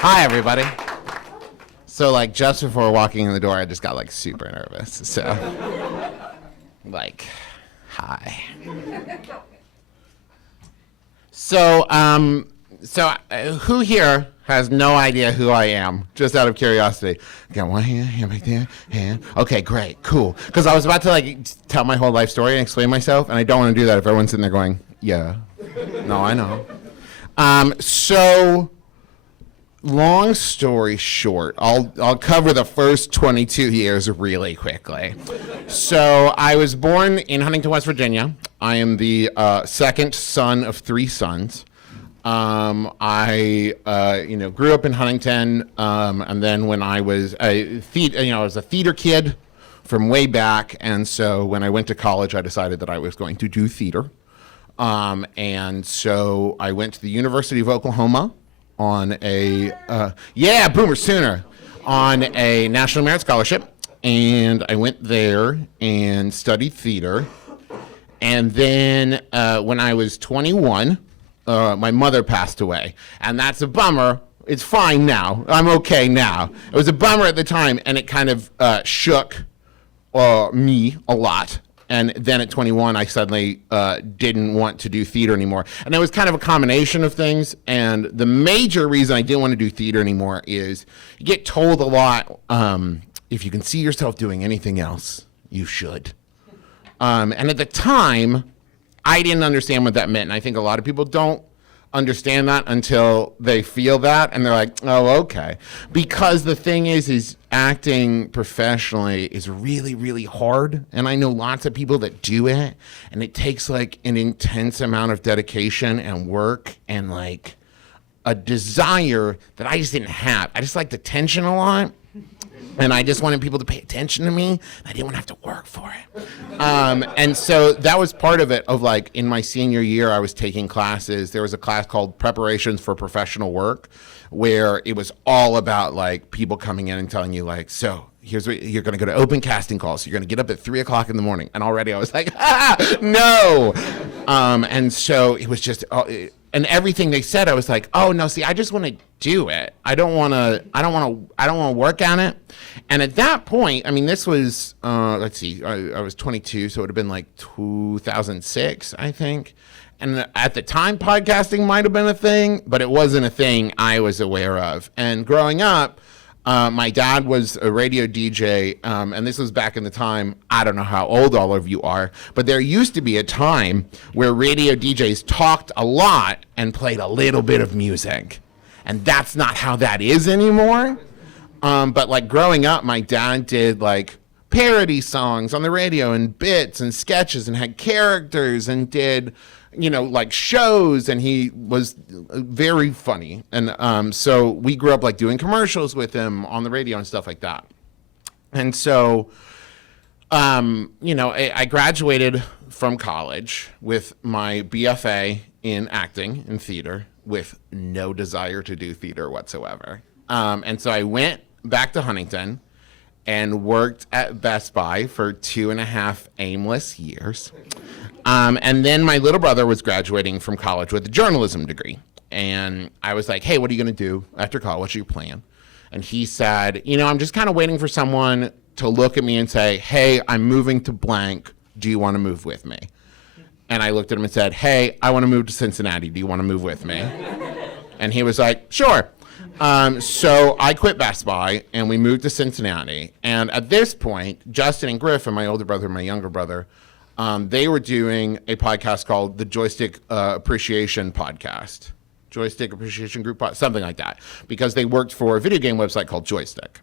Hi, everybody. So, like, just before walking in the door, I just got, like, super nervous. So, like, hi. So, who here has no idea who I am, just out of curiosity? Got one hand back there, hand. Okay, great, cool. Because I was about to, like, tell my whole life story and explain myself, and I don't want to do that if everyone's sitting there going, yeah. No, I know. So, long story short, I'll cover the first 22 years really quickly. So I was born in Huntington, West Virginia. I am the second son of three sons. I grew up in Huntington, and then when I was I was a theater kid from way back, and so when I went to college, I decided that I was going to do theater. And so I went to the University of Oklahoma on a Boomer Sooner, on a National Merit Scholarship, and I went there and studied theater. And then when I was 21, my mother passed away, and that's a bummer. It's fine now. I'm okay now. It was a bummer at the time, and it kind of shook me a lot. And then at 21, I suddenly didn't want to do theater anymore. And it was kind of a combination of things. And the major reason I didn't want to do theater anymore is you get told a lot, if you can see yourself doing anything else, you should. And at the time, I didn't understand what that meant. And I think a lot of people don't understand that until they feel that, and they're like, oh, okay. Because the thing is acting professionally is really, really hard, and I know lots of people that do it, and it takes like an intense amount of dedication and work and like a desire that I just didn't have. I just liked attention a lot, and I just wanted people to pay attention to me. I didn't want to have to work for it. And so that was part of it, of like in my senior year, I was taking classes. There was a class called Preparations for Professional Work, where it was all about like people coming in and telling you like, so here's what you're going to go to open casting calls. So you're going to get up at 3:00 in the morning. And already I was like, no. And so it was just, and everything they said, I was like, oh no, see, I just want to do it. I don't want to work on it. And at that point, I mean, this was, let's see, I was 22, so it would have been like 2006, I think. And at the time, podcasting might have been a thing, but it wasn't a thing I was aware of. And growing up, my dad was a radio DJ, and this was back in the time, I don't know how old all of you are, but there used to be a time where radio DJs talked a lot and played a little bit of music. And that's not how that is anymore. But like growing up, my dad did like parody songs on the radio and bits and sketches and had characters and did, like shows, and he was very funny. And so we grew up like doing commercials with him on the radio and stuff like that. And so, I graduated from college with my BFA in acting and theater with no desire to do theater whatsoever. And so I went back to Huntington and worked at Best Buy for 2.5 aimless years. And then my little brother was graduating from college with a journalism degree. And I was like, hey, what are you going to do after college? What's your plan? And he said, I'm just kind of waiting for someone to look at me and say, hey, I'm moving to blank. Do you want to move with me? And I looked at him and said, hey, I want to move to Cincinnati. Do you want to move with me? And he was like, sure. So I quit Best Buy, and we moved to Cincinnati. And at this point, Justin and Griff, and my older brother and my younger brother, they were doing a podcast called the Joystick Appreciation Podcast. Joystick Appreciation Group, something like that, because they worked for a video game website called Joystick.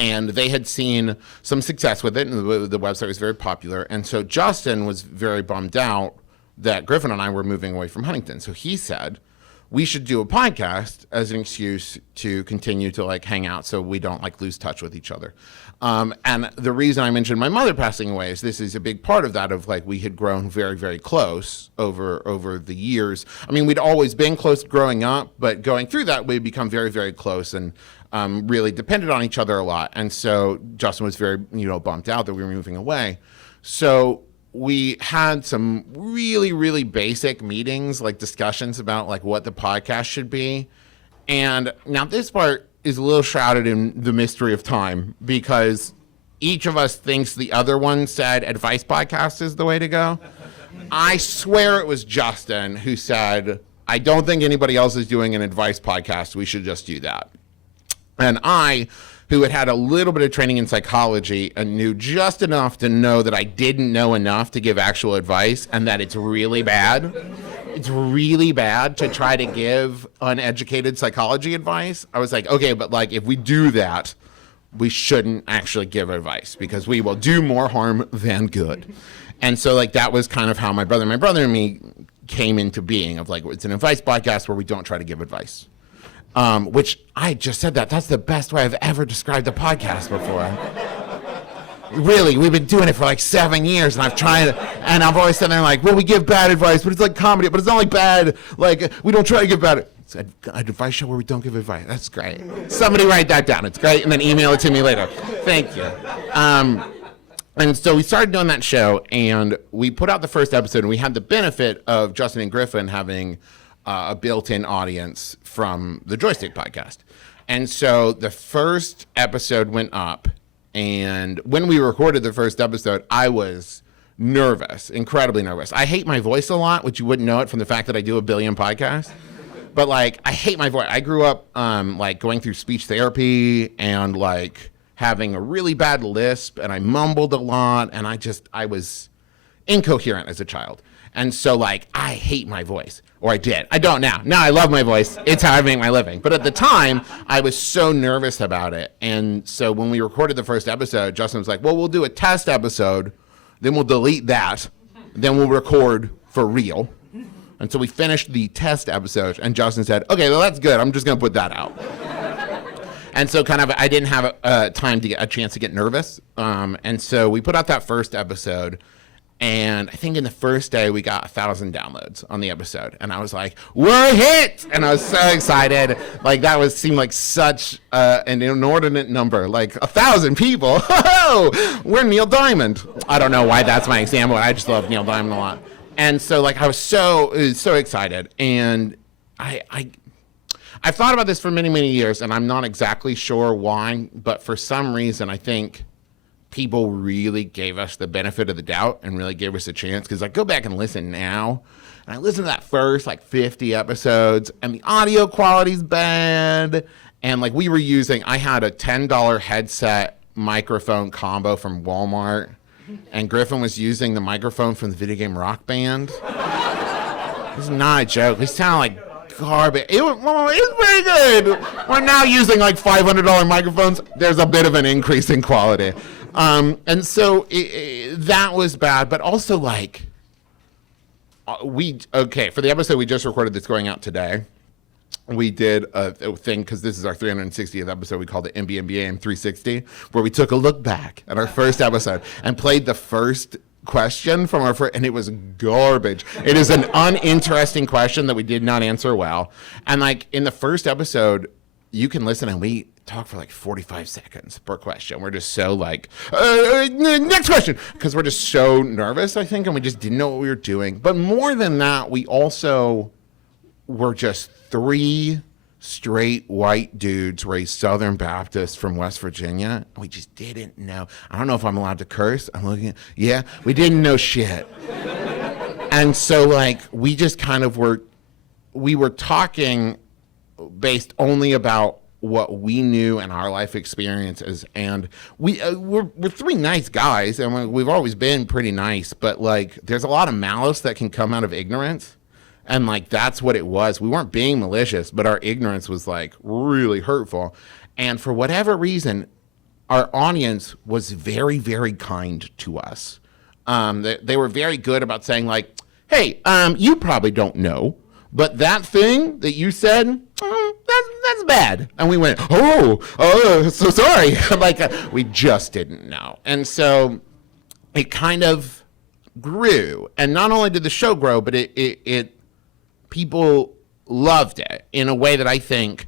And they had seen some success with it, and the website was very popular. And so Justin was very bummed out that Griffin and I were moving away from Huntington. So he said, we should do a podcast as an excuse to continue to like hang out so we don't like lose touch with each other. And the reason I mentioned my mother passing away is this is a big part of that, of like we had grown very, very close over the years. I mean, we'd always been close growing up, but going through that, we'd become very, very close and really depended on each other a lot. And so Justin was very, bummed out that we were moving away. So we had some really, really basic meetings, like discussions about like what the podcast should be. And now this part is a little shrouded in the mystery of time because each of us thinks the other one said advice podcast is the way to go. I swear it was Justin who said, I don't think anybody else is doing an advice podcast. We should just do that. And I, who had a little bit of training in psychology and knew just enough to know that I didn't know enough to give actual advice and that it's really bad. It's really bad to try to give uneducated psychology advice. I was like, okay, but like if we do that, we shouldn't actually give advice because we will do more harm than good. And so like that was kind of how my brother and me came into being of like, it's an advice podcast where we don't try to give advice. Which I just said that's the best way I've ever described a podcast before. Really, we've been doing it for like 7 years, and I've always said there like, well, we give bad advice, but it's like comedy, but it's not like bad, like we don't try to give bad. It's an advice show where we don't give advice. That's great. Somebody write that down. It's great, and then email it to me later. Thank you. And so we started doing that show, and we put out the first episode, and we had the benefit of Justin and Griffin having a built-in audience from the Joystick podcast. And so the first episode went up, and when we recorded the first episode, I was nervous, incredibly nervous. I hate my voice a lot, which you wouldn't know it from the fact that I do a billion podcasts. But like, I hate my voice. I grew up like going through speech therapy and like having a really bad lisp, and I mumbled a lot, and I was incoherent as a child. And so like, I hate my voice. Or I did. I don't now. Now I love my voice. It's how I make my living. But at the time, I was so nervous about it. And so when we recorded the first episode, Justin was like, well, we'll do a test episode, then we'll delete that, then we'll record for real. And so we finished the test episode, and Justin said, okay, well, that's good. I'm just going to put that out. And so kind of, I didn't have a chance to get nervous. And so we put out that first episode. And I think in the first day, we got 1,000 downloads on the episode. And I was like, we're a hit! And I was so excited. Like, that seemed like such an inordinate number. Like, 1,000 people. We're Neil Diamond. I don't know why that's my example. I just love Neil Diamond a lot. And so, like, I was so excited. And I've thought about this for many, many years, and I'm not exactly sure why. But for some reason, I think people really gave us the benefit of the doubt and really gave us a chance. Because I go back and listen now, and I listen to that first like 50 episodes, and the audio quality's bad. And like I had a $10 headset microphone combo from Walmart, and Griffin was using the microphone from the video game Rock Band. It's not a joke. It sounded like garbage. It was pretty good. We're now using like $500 microphones. There's a bit of an increase in quality. And so that was bad, but also like, for the episode we just recorded that's going out today, we did a thing, because this is our 360th episode, we called it MBMBAM 360, where we took a look back at our first episode and played the first question from our first, and it was garbage. It is an uninteresting question that we did not answer well. And like in the first episode, you can listen and we talk for like 45 seconds per question. We're just so like, next question, because we're just so nervous, I think, and we just didn't know what we were doing. But more than that, we also were just 3 straight white dudes raised Southern Baptists from West Virginia. We just didn't know. I don't know if I'm allowed to curse. I'm looking at, yeah, we didn't know shit. And so like, we just kind of we were talking based only about what we knew and our life experiences, and we're 3 nice guys, and we've always been pretty nice, but like there's a lot of malice that can come out of ignorance, and like that's what it was. We weren't being malicious, but our ignorance was like really hurtful, and for whatever reason, our audience was very, very kind to us. They were very good about saying like, hey, you probably don't know, but that thing that you said, that's bad. And we went, oh, so sorry. Like, we just didn't know. And so it kind of grew. And not only did the show grow, but it people loved it in a way that I think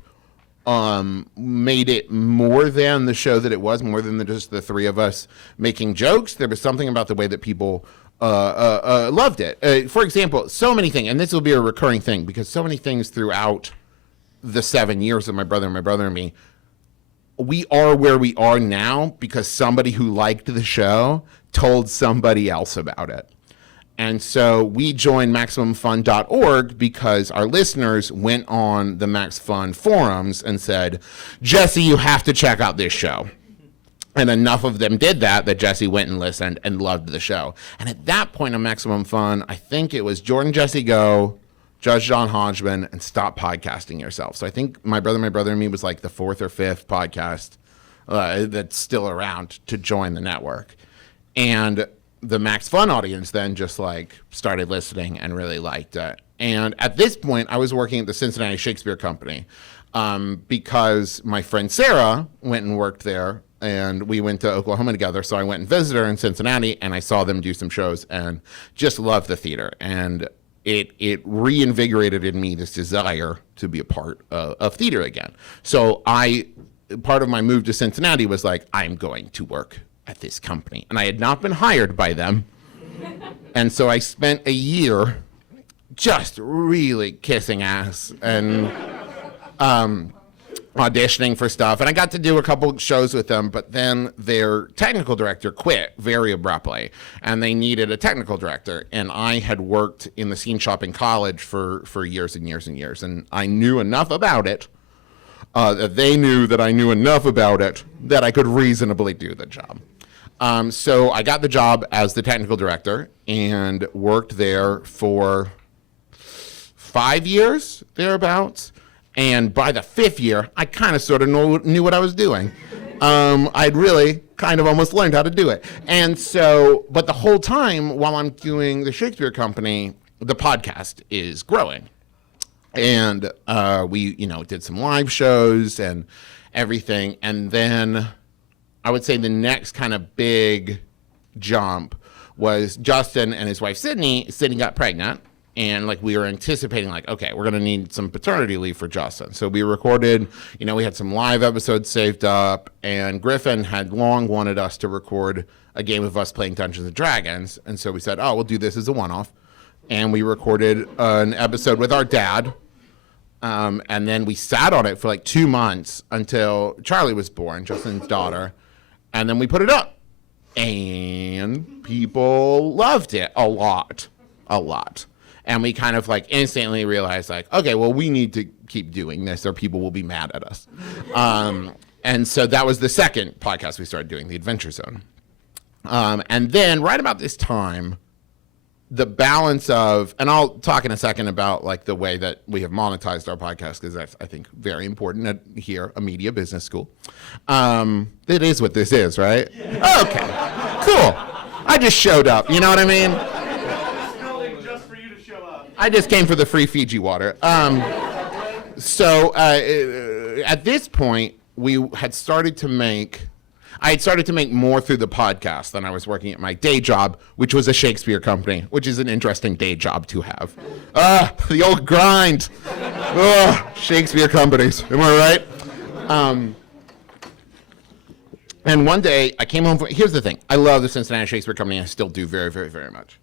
made it more than the show that it was, more than just the 3 of us making jokes. There was something about the way that people loved it. For example, so many things, and this will be a recurring thing because so many things throughout the 7 years of my brother and me, we are where we are now because somebody who liked the show told somebody else about it. And so we joined MaximumFun.org because our listeners went on the Max Fun forums and said, Jesse, you have to check out this show. And enough of them did that Jesse went and listened and loved the show. And at that point on Maximum Fun, I think it was Jordan Jesse Go, Judge John Hodgman, and Stop Podcasting Yourself. So I think My Brother and Me was like the 4th or 5th podcast that's still around to join the network. And the Max Fun audience then just like started listening and really liked it. And at this point, I was working at the Cincinnati Shakespeare Company because my friend Sarah went and worked there. And we went to Oklahoma together, so I went and visited her in Cincinnati, and I saw them do some shows and just loved the theater. And it reinvigorated in me this desire to be a part of theater again. So part of my move to Cincinnati was like, I'm going to work at this company. And I had not been hired by them. And so I spent a year just really kissing ass and auditioning for stuff, and I got to do a couple shows with them, but then their technical director quit very abruptly, and they needed a technical director, and I had worked in the scene shop in college for years and years and years, and I knew enough about it, that they knew that I knew enough about it, that I could reasonably do the job. So I got the job as the technical director, and worked there for 5 years, thereabouts. And by the 5th year, I kind of sort of knew what I was doing. I'd really kind of almost learned how to do it. And so, but the whole time while I'm doing the Shakespeare Company, the podcast is growing. And we, did some live shows and everything. And then I would say the next kind of big jump was Justin and his wife, Sydney. Sydney got pregnant. And like we were anticipating, like, okay, we're going to need some paternity leave for Justin. So we recorded, we had some live episodes saved up, and Griffin had long wanted us to record a game of us playing Dungeons and Dragons. And so we said, oh, we'll do this as a one-off. And we recorded an episode with our dad. And then we sat on it for like 2 months until Charlie was born, Justin's daughter. And then we put it up. And people loved it a lot. And we kind of like instantly realized like, okay, well, we need to keep doing this or people will be mad at us. And so that was the second podcast we started doing, The Adventure Zone. And then right about this time, the balance of, and I'll talk in a second about like the way that we have monetized our podcast, because that's, I think, very important at here, a media business school. It is what this is, right? Yeah. Okay, cool. I just showed up, you know what I mean? I just came for the free Fiji water. So at this point, I had started to make more through the podcast than I was working at my day job, which was a Shakespeare Company, which is an interesting day job to have. The old grind. Shakespeare companies, am I right? And one day I came home here's the thing. I love the Cincinnati Shakespeare Company. I still do very, very, very much.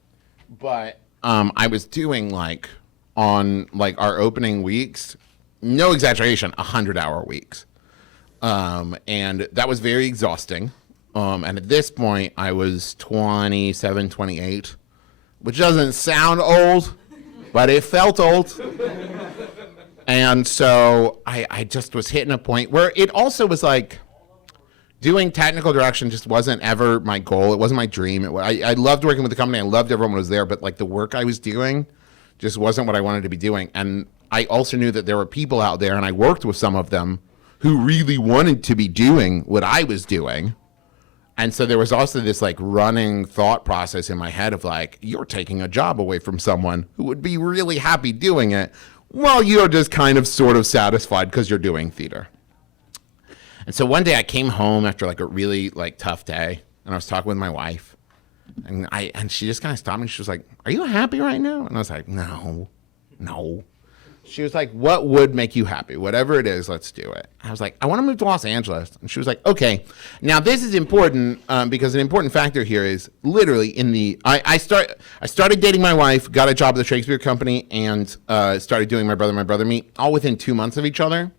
But I was doing like on like our opening weeks, no exaggeration, 100-hour weeks. And that was very exhausting. And at this point I was 27, 28, which doesn't sound old, but it felt old. And so I just was hitting a point where it also was like, doing technical direction just wasn't ever my goal. It wasn't my dream. I loved working with the company. I loved everyone who was there, but like the work I was doing just wasn't what I wanted to be doing. And I also knew that there were people out there, and I worked with some of them who really wanted to be doing what I was doing. And so there was also this like running thought process in my head of like, you're taking a job away from someone who would be really happy doing it while you're just kind of sort of satisfied because you're doing theater. And so one day I came home after like a really like tough day, and I was talking with my wife, and she just kind of stopped me. She was like, "Are you happy right now?" And I was like, "No." She was like, what would make you happy? Whatever it is, let's do it. I was like, I want to move to Los Angeles. And she was like, okay. Now, this is important because an important factor here is literally I started dating my wife, got a job at the Shakespeare Company, and started doing My Brother, Me, all within 2 months of each other.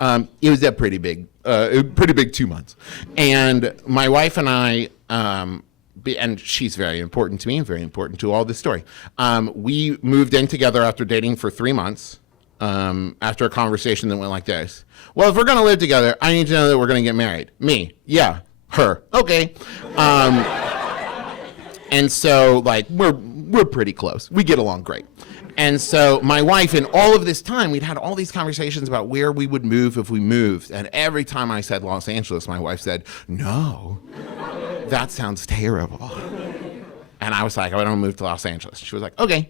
It was a pretty big 2 months. And my wife and I, and she's very important to me and very important to all this story. We moved in together after dating for 3 months, after a conversation that went like this. Well, if we're going to live together, I need to know that we're going to get married. Me. Yeah. Her. Okay. And so, like, we're pretty close. We get along great. And so my wife, in all of this time, we'd had all these conversations about where we would move if we moved. And every time I said Los Angeles, my wife said, no. That sounds terrible. And I was like, I want to move to Los Angeles. She was like, okay.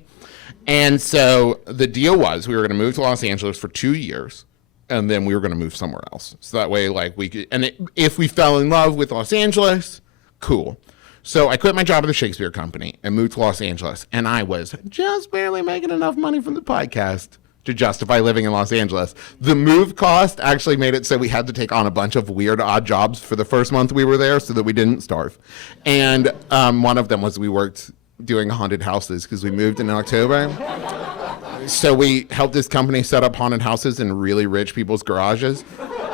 And so the deal was we were going to move to Los Angeles for 2 years, and then we were going to move somewhere else. So that way, like, we could, and if we fell in love with Los Angeles, cool. So I quit my job at the Shakespeare Company and moved to Los Angeles, and I was just barely making enough money from the podcast to justify living in Los Angeles. The move cost actually made it so we had to take on a bunch of weird, odd jobs for the first month we were there so that we didn't starve. And one of them was we worked doing haunted houses because we moved in October. So we helped this company set up haunted houses in really rich people's garages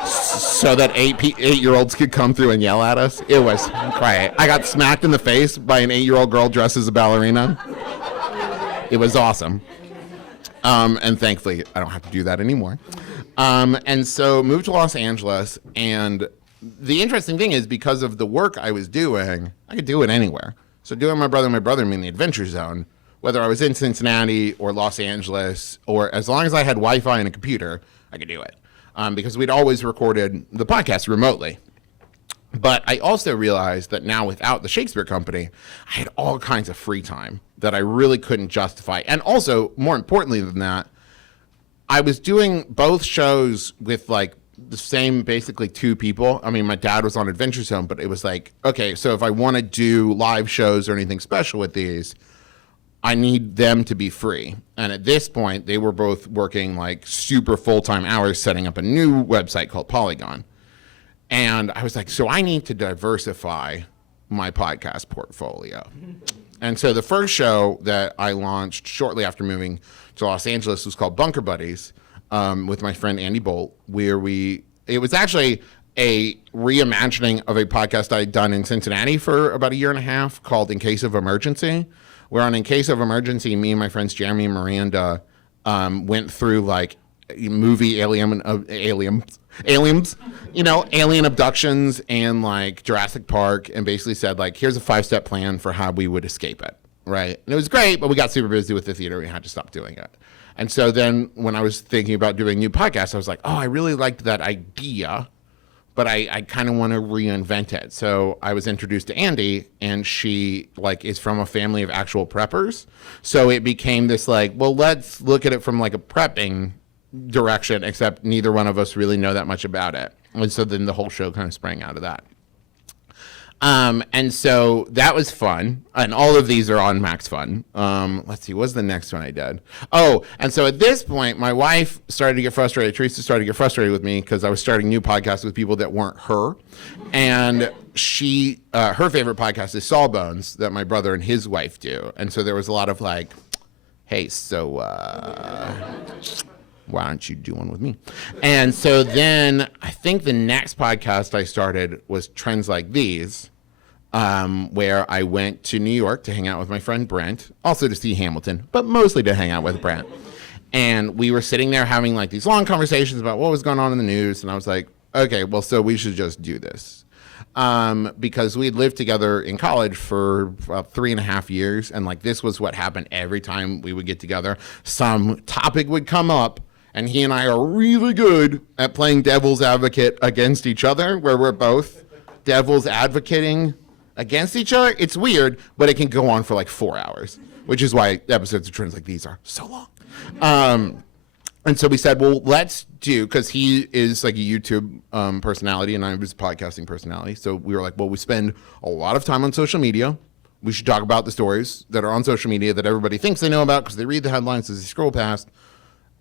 so that 8-year-olds could come through and yell at us. It was great. I got smacked in the face by an 8-year-old girl dressed as a ballerina. It was awesome. And thankfully, I don't have to do that anymore. And so moved to Los Angeles. And the interesting thing is because of the work I was doing, I could do it anywhere. So doing My Brother, Me in the Adventure Zone, whether I was in Cincinnati or Los Angeles, or as long as I had Wi-Fi and a computer, I could do it. Because we'd always recorded the podcast remotely. But I also realized that now without the Shakespeare Company, I had all kinds of free time that I really couldn't justify. And also, more importantly than that, I was doing both shows with like the same basically 2 people. I mean, my dad was on Adventure Zone, but it was like, okay, so if I want to do live shows or anything special with these, I need them to be free. And at this point, they were both working like super full-time hours setting up a new website called Polygon. And I was like, so I need to diversify my podcast portfolio. And so the first show that I launched shortly after moving to Los Angeles was called Bunker Buddies with my friend Andy Bolt, where it was actually a reimagining of a podcast I'd done in Cincinnati for about a year and a half called In Case of Emergency, where on In Case of Emergency, me and my friends Jeremy and Miranda went through like movie aliens, alien abductions and like Jurassic Park, and basically said like, here's a 5-step plan for how we would escape it, right? And it was great, but we got super busy with the theater. We had to stop doing it. And so then when I was thinking about doing new podcasts, I was like, oh, I really liked that idea, but I kind of want to reinvent it. So I was introduced to Andy, and she like is from a family of actual preppers. So it became this like, well, let's look at it from like a prepping direction, except neither one of us really know that much about it. And so then the whole show kind of sprang out of that. And so that was fun. And all of these are on Max Fun. Let's see, what's the next one I did? Oh, and so at this point, my wife started to get frustrated. Teresa started to get frustrated with me because I was starting new podcasts with people that weren't her. And she, her favorite podcast is Sawbones that my brother and his wife do. And so there was a lot of like, hey, so why aren't you doing with me? And so then I think the next podcast I started was Trends Like These, where I went to New York to hang out with my friend Brent, also to see Hamilton, but mostly to hang out with Brent. And we were sitting there having like these long conversations about what was going on in the news. And I was like, okay, well, so we should just do this. Because we'd lived together in college for about 3.5 years. And like, this was what happened every time we would get together. Some topic would come up, and he and I are really good at playing devil's advocate against each other, where we're both devil's advocating against each other. It's weird, but it can go on for like 4 hours, which is why episodes of Trends Like These are so long. And so we said, well, let's do, because he is like a YouTube personality and I was a podcasting personality. So we were like, well, we spend a lot of time on social media. We should talk about the stories that are on social media that everybody thinks they know about because they read the headlines as they scroll past.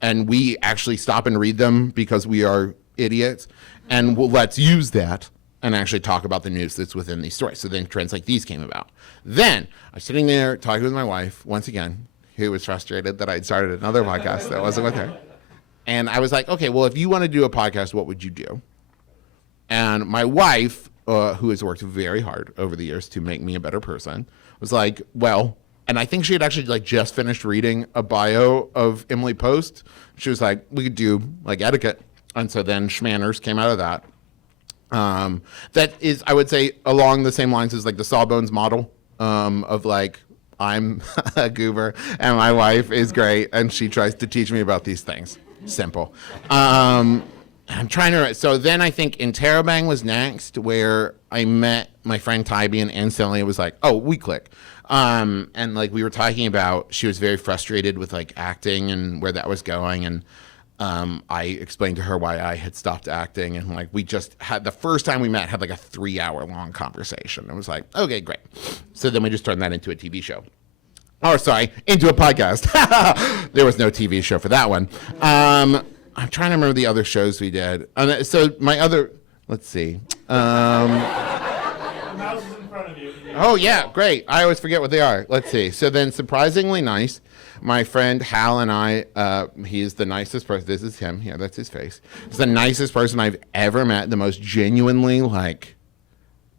and we actually stop and read them because we are idiots, and let's use that and actually talk about the news that's within these stories. So then trends like these came about. Then I was sitting there talking with my wife, once again, who was frustrated that I'd started another podcast that wasn't with her. And I was like, okay, well, if you want to do a podcast, what would you do? And my wife, who has worked very hard over the years to make me a better person, was like, well, and I think she had actually like just finished reading a bio of Emily Post. She was like, we could do like etiquette. And so then Schmanners came out of that. That is, I would say, along the same lines as like the Sawbones model of like, I'm a goober and my wife is great and she tries to teach me about these things. Simple. I'm trying to, so then I think Interrobang was next, where I met my friend Tybee, and instantly it was like, oh, we click. And like we were talking about, she was very frustrated with like acting and where that was going, and I explained to her why I had stopped acting, and like we just had, the first time we met, had like a 3-hour long conversation. It was like, okay, great. So then we just turned that into a TV show. Oh, sorry, into a podcast. There was no TV show for that one. I'm trying to remember the other shows we did. So my other, let's see. The mouse is in front of you. Oh, yeah, great. I always forget what they are. Let's see. So then Surprisingly Nice. My friend Hal and I, he's the nicest person. This is him. Yeah, that's his face. He's the nicest person I've ever met. The most genuinely, like,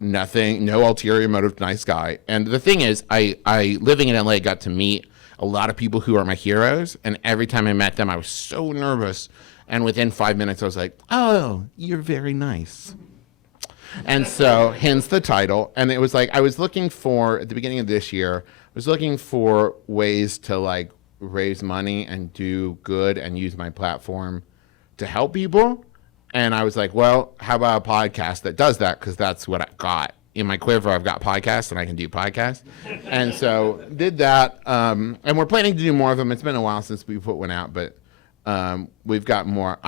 nothing, no ulterior motive, nice guy. And the thing is, I living in LA, got to meet a lot of people who are my heroes. And every time I met them, I was so nervous. And within 5 minutes, I was like, oh, you're very nice. And so, hence the title. And it was like, I was looking for, at the beginning of this year, I was looking for ways to like raise money and do good and use my platform to help people. And I was like, well, how about a podcast that does that? Because that's what I got. In my quiver, I've got podcasts and I can do podcasts. And so did that. And we're planning to do more of them. It's been a while since we put one out, but we've got more.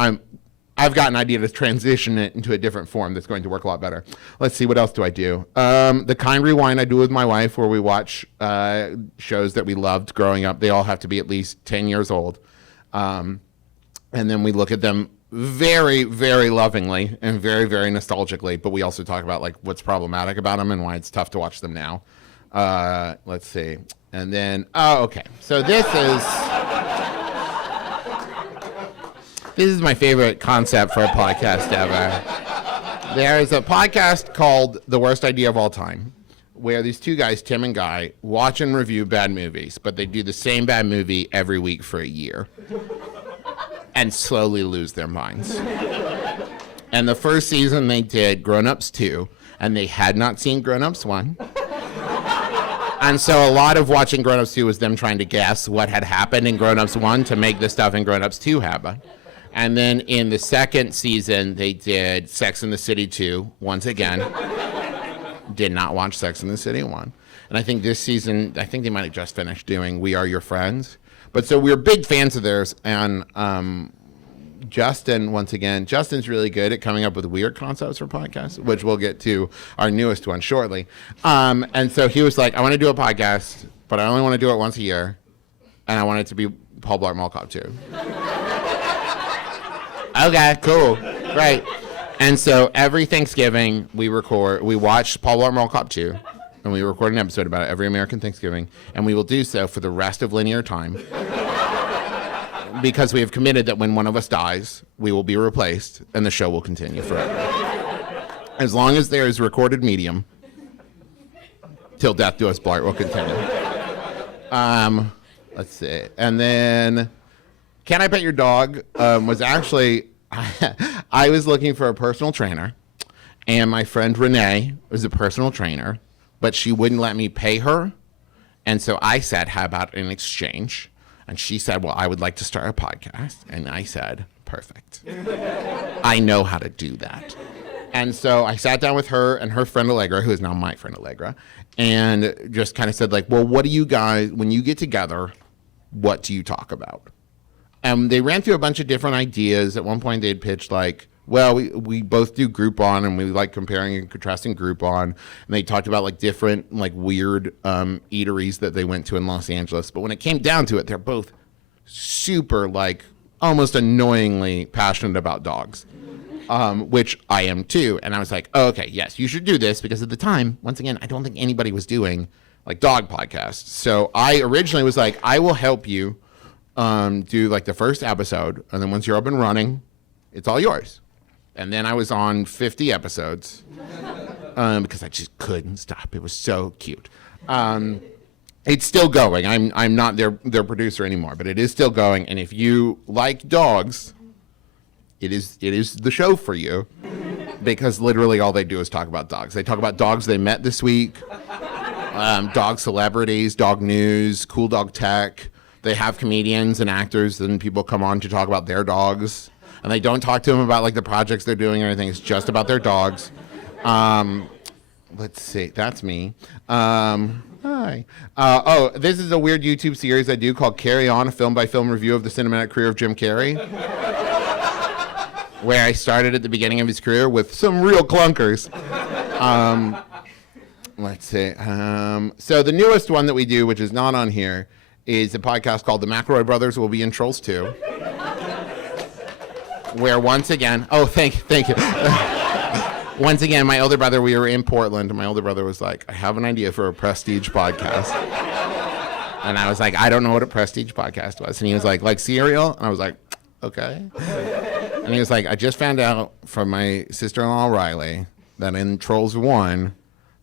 I've got an idea to transition it into a different form that's going to work a lot better. Let's see, what else do I do? The Kind Rewind I do with my wife, where we watch shows that we loved growing up. They all have to be at least 10 years old. And then we look at them very, very lovingly and very, very nostalgically, but we also talk about like what's problematic about them and why it's tough to watch them now. Let's see. And then, oh, okay. So this is my favorite concept for a podcast ever. There is a podcast called The Worst Idea of All Time, where these two guys, Tim and Guy, watch and review bad movies, but they do the same bad movie every week for a year and slowly lose their minds. And the first season they did Grown Ups 2, and they had not seen Grown Ups 1. And so a lot of watching Grown Ups 2 was them trying to guess what had happened in Grown Ups 1 to make the stuff in Grown Ups 2 happen. And then in the second season, they did Sex and the City 2, once again. Did not watch Sex and the City 1. And I think this season, I think they might have just finished doing We Are Your Friends. But so we're big fans of theirs. And Justin, once again, Justin's really good at coming up with weird concepts for podcasts, which we'll get to our newest one shortly. And so he was like, I want to do a podcast, but I only want to do it once a year. And I want it to be Paul Blart Mall Cop 2. Okay, cool, great. And so every Thanksgiving we watch Paul Blart Mall Cop 2, and we record an episode about it every American Thanksgiving, and we will do so for the rest of linear time, because we have committed that when one of us dies, we will be replaced, and the show will continue forever. As long as there is recorded medium, till death do us Blart will continue. Let's see, and then Can I Pet Your Dog was actually, I was looking for a personal trainer, and my friend Renee was a personal trainer, but she wouldn't let me pay her. And so I said, how about an exchange? And she said, well, I would like to start a podcast. And I said, perfect. I know how to do that. And so I sat down with her and her friend Allegra, who is now my friend Allegra, and just kind of said, like, well, what do you guys, when you get together, what do you talk about? And they ran through a bunch of different ideas. At one point, they had pitched, like, well, we both do Groupon, and we like comparing and contrasting Groupon. And they talked about, like, different, like, weird eateries that they went to in Los Angeles. But when it came down to it, they're both super, like, almost annoyingly passionate about dogs, which I am too. And I was like, oh, okay, yes, you should do this, because at the time, once again, I don't think anybody was doing like dog podcasts. So I originally was like, I will help you do like the first episode, and then once you're up and running, it's all yours. And then I was on 50 episodes because I just couldn't stop. It was so cute. It's still going. I'm not their producer anymore, but it is still going. And if you like dogs, it is the show for you, because literally all they do is talk about dogs. They talk about dogs they met this week, dog celebrities, dog news, cool dog tech. They have comedians and actors, and people come on to talk about their dogs. And they don't talk to them about like the projects they're doing or anything. It's just about their dogs. Let's see. That's me. Hi. This is a weird YouTube series I do called Carry On, a film-by-film review of the cinematic career of Jim Carrey, where I started at the beginning of his career with some real clunkers. Let's see. So the newest one that we do, which is not on here, is a podcast called The Mcelroy Brothers Will Be in Trolls 2. Where once again, thank you. Once again, my older brother, we were in Portland, and my older brother was like, I have an idea for a prestige podcast. And I was like, I don't know what a prestige podcast was. And he was like cereal? And I was like, okay. And he was like, I just found out from my sister-in-law, Riley, that in Trolls 1,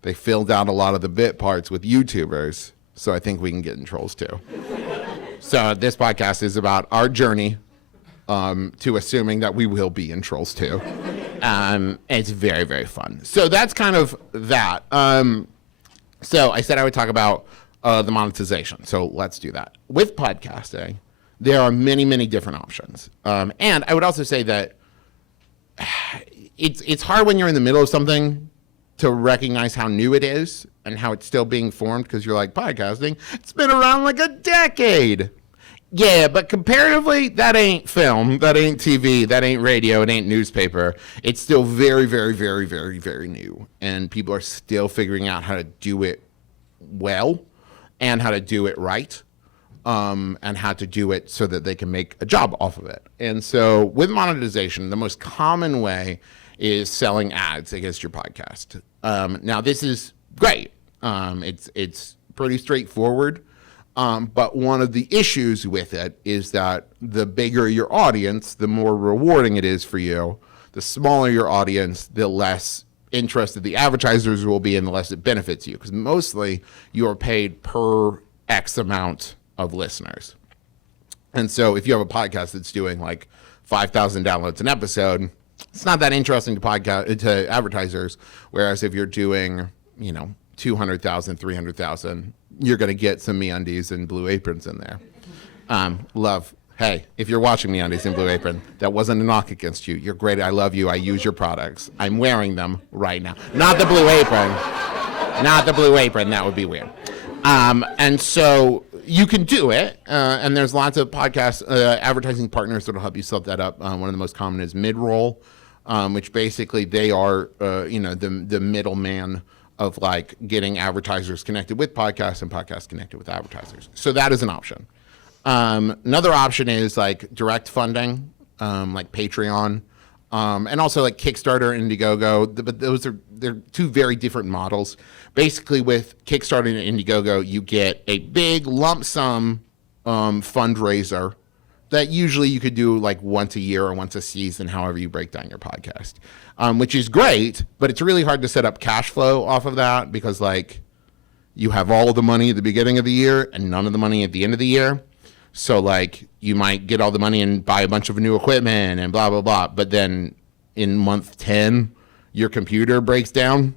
they filled out a lot of the bit parts with YouTubers. So I think we can get in Trolls 2. So this podcast is about our journey to assuming that we will be in Trolls 2. It's very, very fun. So that's kind of that. So I said I would talk about the monetization. So let's do that. With podcasting, there are many, many different options. And I would also say that it's hard when you're in the middle of something to recognize how new it is and how it's still being formed, because you're like, podcasting, it's been around like a decade. Yeah, but comparatively, that ain't film, that ain't TV, that ain't radio, it ain't newspaper. It's still very, very, very, very, very new. And people are still figuring out how to do it well and how to do it right, and how to do it so that they can make a job off of it. And so with monetization, the most common way is selling ads against your podcast. Now, this is great. It's pretty straightforward. But one of the issues with it is that the bigger your audience, the more rewarding it is for you. The smaller your audience, the less interested the advertisers will be and the less it benefits you, because mostly you are paid per X amount of listeners. And so if you have a podcast that's doing like 5,000 downloads an episode, it's not that interesting to advertisers. Whereas if you're doing, 200,000, 300,000, you're going to get some MeUndies and Blue Aprons in there. Hey, if you're watching MeUndies and Blue Apron, that wasn't a knock against you. You're great. I love you. I use your products. I'm wearing them right now. Not the Blue Apron. Not the Blue Apron. That would be weird. And so you can do it. And there's lots of podcast advertising partners that will help you set that up. One of the most common is Midroll, which basically they are, the middleman of like getting advertisers connected with podcasts and podcasts connected with advertisers. So that is an option. Another option is like direct funding, like Patreon, and also like Kickstarter and Indiegogo. But they're two very different models. Basically with Kickstarter and Indiegogo, you get a big lump sum fundraiser that usually you could do like once a year or once a season, however you break down your podcast. Which is great, but it's really hard to set up cash flow off of that, because like you have all of the money at the beginning of the year and none of the money at the end of the year. So like you might get all the money and buy a bunch of new equipment and blah, blah, blah. But then in month 10, your computer breaks down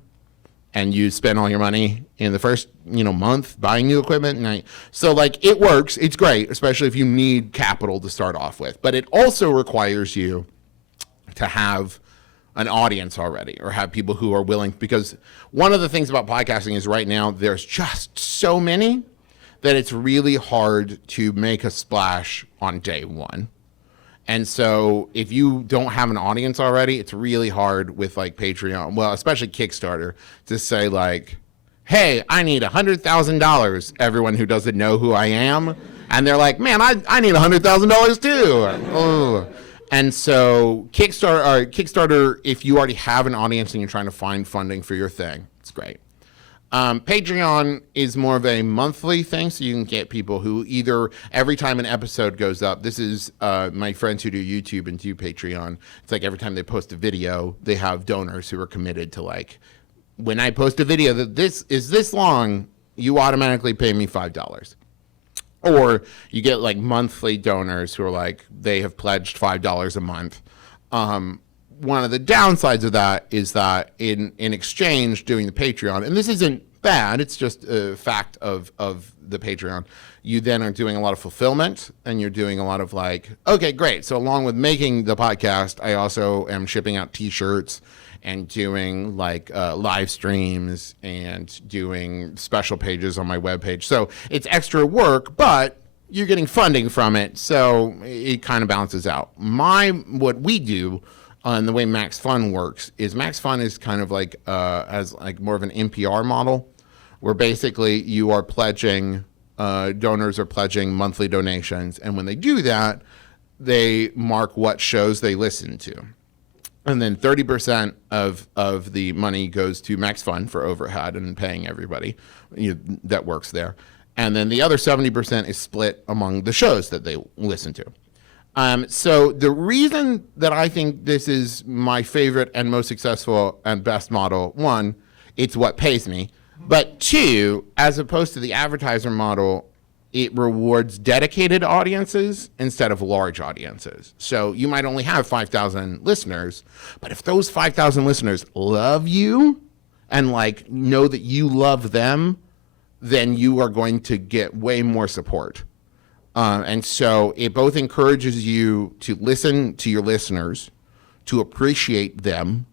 and you spend all your money in the first, month buying new equipment. So like it works. It's great, especially if you need capital to start off with. But it also requires you to have an audience already, or have people who are willing, because one of the things about podcasting is right now there's just so many that it's really hard to make a splash on day one. And so if you don't have an audience already, it's really hard with like Patreon, well, especially Kickstarter, to say like, hey, I need $100,000, everyone who doesn't know who I am. And they're like, man, I need $100,000 too. Oh. And so Kickstarter, if you already have an audience and you're trying to find funding for your thing, it's great. Patreon is more of a monthly thing, so you can get people who either every time an episode goes up, this is my friends who do YouTube and do Patreon. It's like every time they post a video, they have donors who are committed to like, when I post a video that this is this long, you automatically pay me $5. Or you get like monthly donors who are like, they have pledged $5 a month. One of the downsides of that is that in exchange doing the Patreon, and this isn't bad, it's just a fact of the Patreon, you then are doing a lot of fulfillment and you're doing a lot of like, okay, great. So along with making the podcast, I also am shipping out t-shirts and doing like live streams and doing special pages on my webpage. So it's extra work, but you're getting funding from it. So it kind of balances out. What we do and the way Max Fun works is Max Fun is kind of like as like more of an NPR model where basically you are pledging, donors are pledging monthly donations. And when they do that, they mark what shows they listen to. And then 30% of the money goes to Max Fun for overhead and paying everybody that works there. And then the other 70% is split among the shows that they listen to. So the reason that I think this is my favorite and most successful and best model, one, it's what pays me. But two, as opposed to the advertiser model, it rewards dedicated audiences instead of large audiences. So you might only have 5,000 listeners, but if those 5,000 listeners love you and like know that you love them, then you are going to get way more support. And so it both encourages you to listen to your listeners, to appreciate them,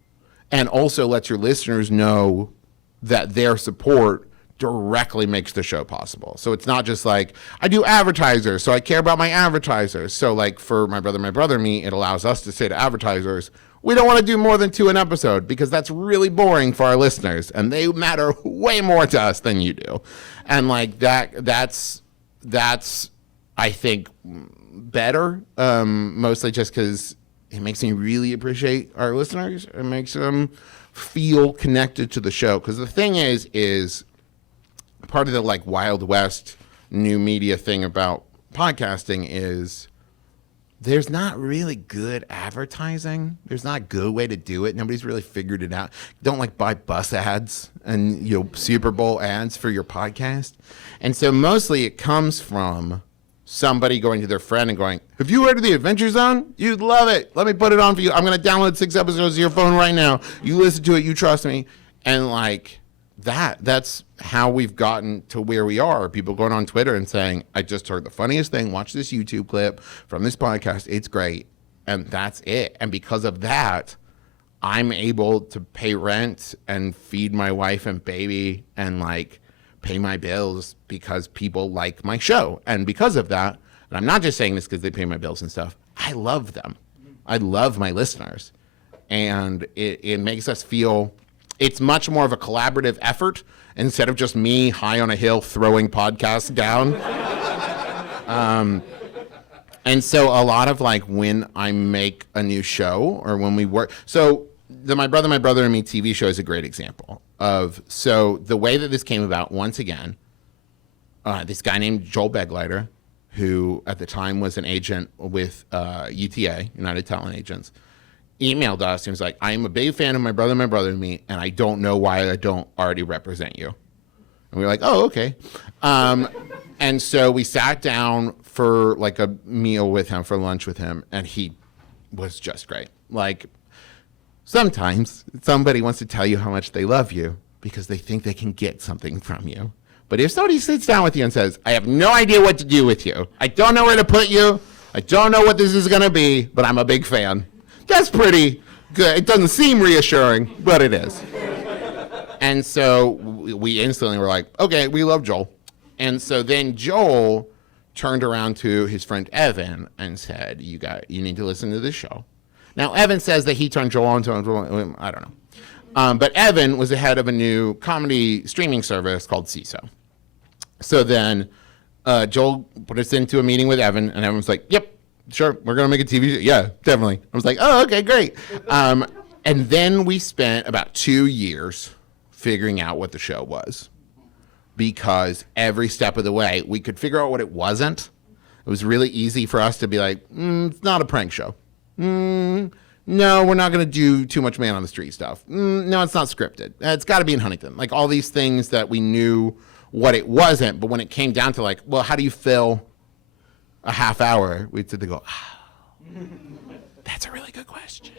and also lets your listeners know that their support directly makes the show possible. So it's not just like, I do advertisers, so I care about my advertisers. So like for My Brother and Me, it allows us to say to advertisers, we don't want to do more than 2 an episode because that's really boring for our listeners and they matter way more to us than you do. And like that's I think better, mostly just because it makes me really appreciate our listeners. It makes them feel connected to the show. Because the thing is part of the like Wild West new media thing about podcasting is there's not really good advertising. There's not a good way to do it. Nobody's really figured it out. Don't like buy bus ads and Super Bowl ads for your podcast. And so mostly it comes from somebody going to their friend and going, have you heard of the Adventure Zone? You'd love it. Let me put it on for you. I'm going to download 6 episodes to your phone right now. You listen to it. You trust me. And like that's how we've gotten to where we are. People going on Twitter and saying, I just heard the funniest thing. Watch this YouTube clip from this podcast. It's great. And that's it. And because of that, I'm able to pay rent and feed my wife and baby and like pay my bills because people like my show. And because of that, and I'm not just saying this because they pay my bills and stuff, I love them. I love my listeners. And it makes us feel it's much more of a collaborative effort instead of just me high on a hill throwing podcasts down. And so a lot of like when I make a new show or when we work, so the My Brother and Me TV show is a great example of, so the way that this came about, once again, this guy named Joel Beglider, who at the time was an agent with UTA, United Talent Agents, emailed us and was like, I am a big fan of My Brother and Me, and I don't know why I don't already represent you. And we were like, oh, okay. And so we sat down for like a meal with him, for lunch with him, and he was just great. Like, sometimes somebody wants to tell you how much they love you because they think they can get something from you. But if somebody sits down with you and says, I have no idea what to do with you, I don't know where to put you, I don't know what this is going to be, but I'm a big fan. That's pretty good. It doesn't seem reassuring, but it is. And so we instantly were like, okay, we love Joel. And so then Joel turned around to his friend Evan and said, you need to listen to this show. Now, Evan says that he turned Joel on to him. I don't But Evan was the head of a new comedy streaming service called CISO. So then Joel put us into a meeting with Evan, and Evan was like, yep, sure, we're going to make a TV show. Yeah, definitely. I was like, oh, okay, great. And then we spent about 2 years figuring out what the show was, because every step of the way we could figure out what it wasn't. It was really easy for us to be like, it's not a prank show. No, we're not going to do too much man on the street stuff. No, it's not scripted. It's got to be in Huntington. Like all these things that we knew what it wasn't. But when it came down to like, well, how do you fill a half hour? We'd sit there and go, that's a really good question.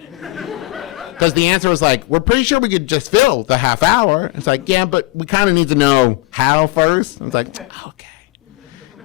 Because the answer was like, we're pretty sure we could just fill the half hour. It's like, yeah, but we kind of need to know how first. It's like, okay.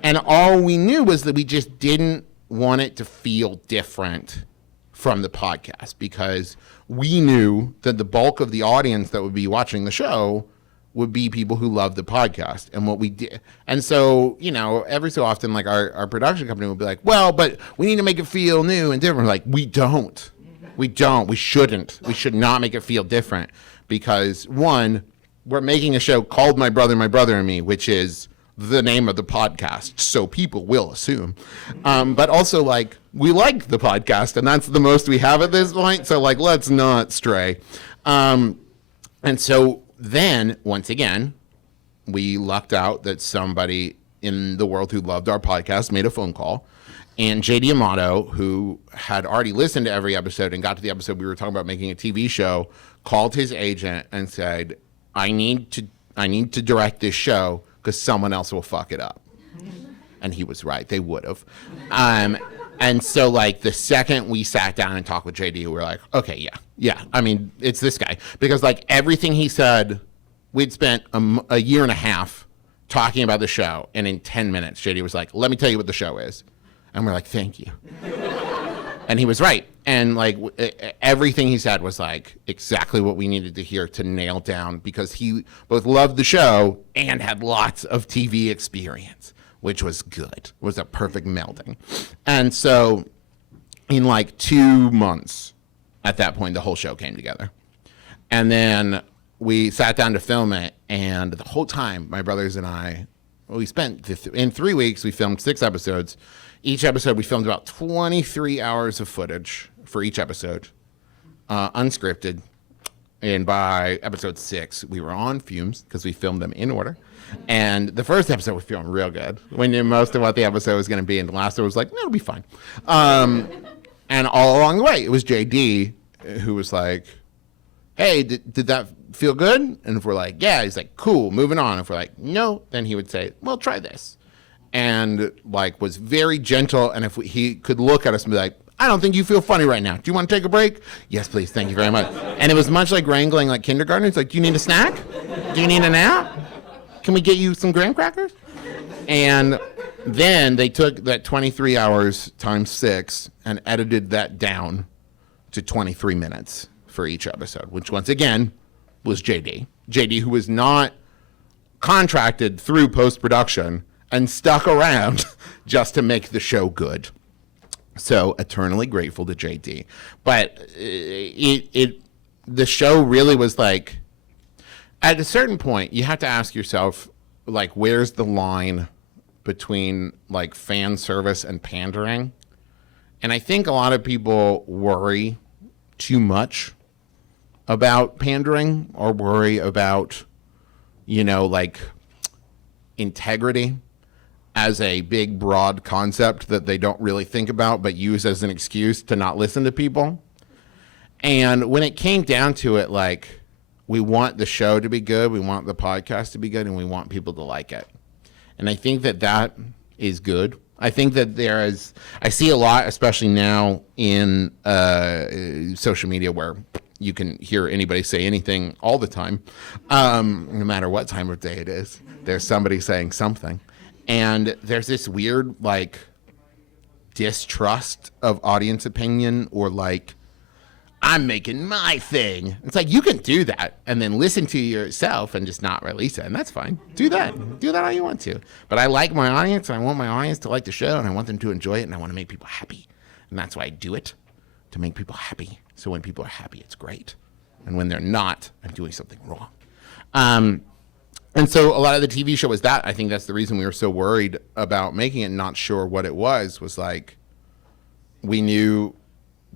And all we knew was that we just didn't want it to feel different from the podcast, because we knew that the bulk of the audience that would be watching the show would be people who love the podcast and what we did. And so, you know, every so often, like our production company would be like, well, but we need to make it feel new and different. Like, we don't. We shouldn't. We should not make it feel different, because one, we're making a show called My Brother and Me, which is the name of the podcast, so people will assume. But also, like, we like the podcast, and that's the most we have at this point, so, like, let's not stray. And so then, once again, we lucked out that somebody in the world who loved our podcast made a phone call, and JD Amato, who had already listened to every episode and got to the episode we were talking about making a TV show, called his agent and said, I need to direct this show, because someone else will fuck it up. And he was right. They would have. And so, like, the second we sat down and talked with JD, we were like, okay, yeah. I mean, it's this guy. Because, like, everything he said, we'd spent a year and a half talking about the show. And in 10 minutes, JD was like, let me tell you what the show is. And we're like, thank you. And he was right. And, like, everything he said was, like, exactly what we needed to hear to nail down, because he both loved the show and had lots of TV experience, which was good. It was a perfect melding. And so in, like, 2 months, at that point, the whole show came together. And then we sat down to film it, and the whole time, my brothers and I, we spent, in 3 weeks, we filmed 6 episodes. Each episode, we filmed about 23 hours of footage for each episode, unscripted. And by episode 6, we were on fumes because we filmed them in order. And the first episode was feeling real good. We knew most of what the episode was going to be, and the last one was like, no, it'll be fine. And all along the way, it was JD who was like, hey, did that feel good? And if we're like, yeah, he's like, cool, moving on. If we're like, no, then he would say, well, try this. And, like, was very gentle. And if he could look at us and be like, I don't think you feel funny right now. Do you want to take a break? Yes, please. Thank you very much. And it was much like wrangling, like, kindergartners. Like, do you need a snack? Do you need a nap? Can we get you some graham crackers? And then they took that 23 hours times 6 and edited that down to 23 minutes for each episode, which once again was JD. JD, who was not contracted through post-production and stuck around just to make the show good. So eternally grateful to JD. But the show really was like, at a certain point, you have to ask yourself, like, where's the line between, like, fan service and pandering? And I think a lot of people worry too much about pandering, or worry about, you know, like, integrity as a big, broad concept that they don't really think about but use as an excuse to not listen to people. And when it came down to it, like, we want the show to be good, we want the podcast to be good, and we want people to like it. And I think that that is good. I think that I see a lot, especially now in social media, where you can hear anybody say anything all the time, no matter what time of day it is. There's somebody saying something. And there's this weird, like, distrust of audience opinion, or, like, I'm making my thing. It's like, you can do that and then listen to yourself and just not release it, and that's fine. Do that. Do that all you want to. But I like my audience, and I want my audience to like the show, and I want them to enjoy it, and I want to make people happy. And that's why I do it, to make people happy. So when people are happy, it's great. And when they're not, I'm doing something wrong. And so a lot of the TV show was that. I think that's the reason we were so worried about making it, not sure what it was like, we knew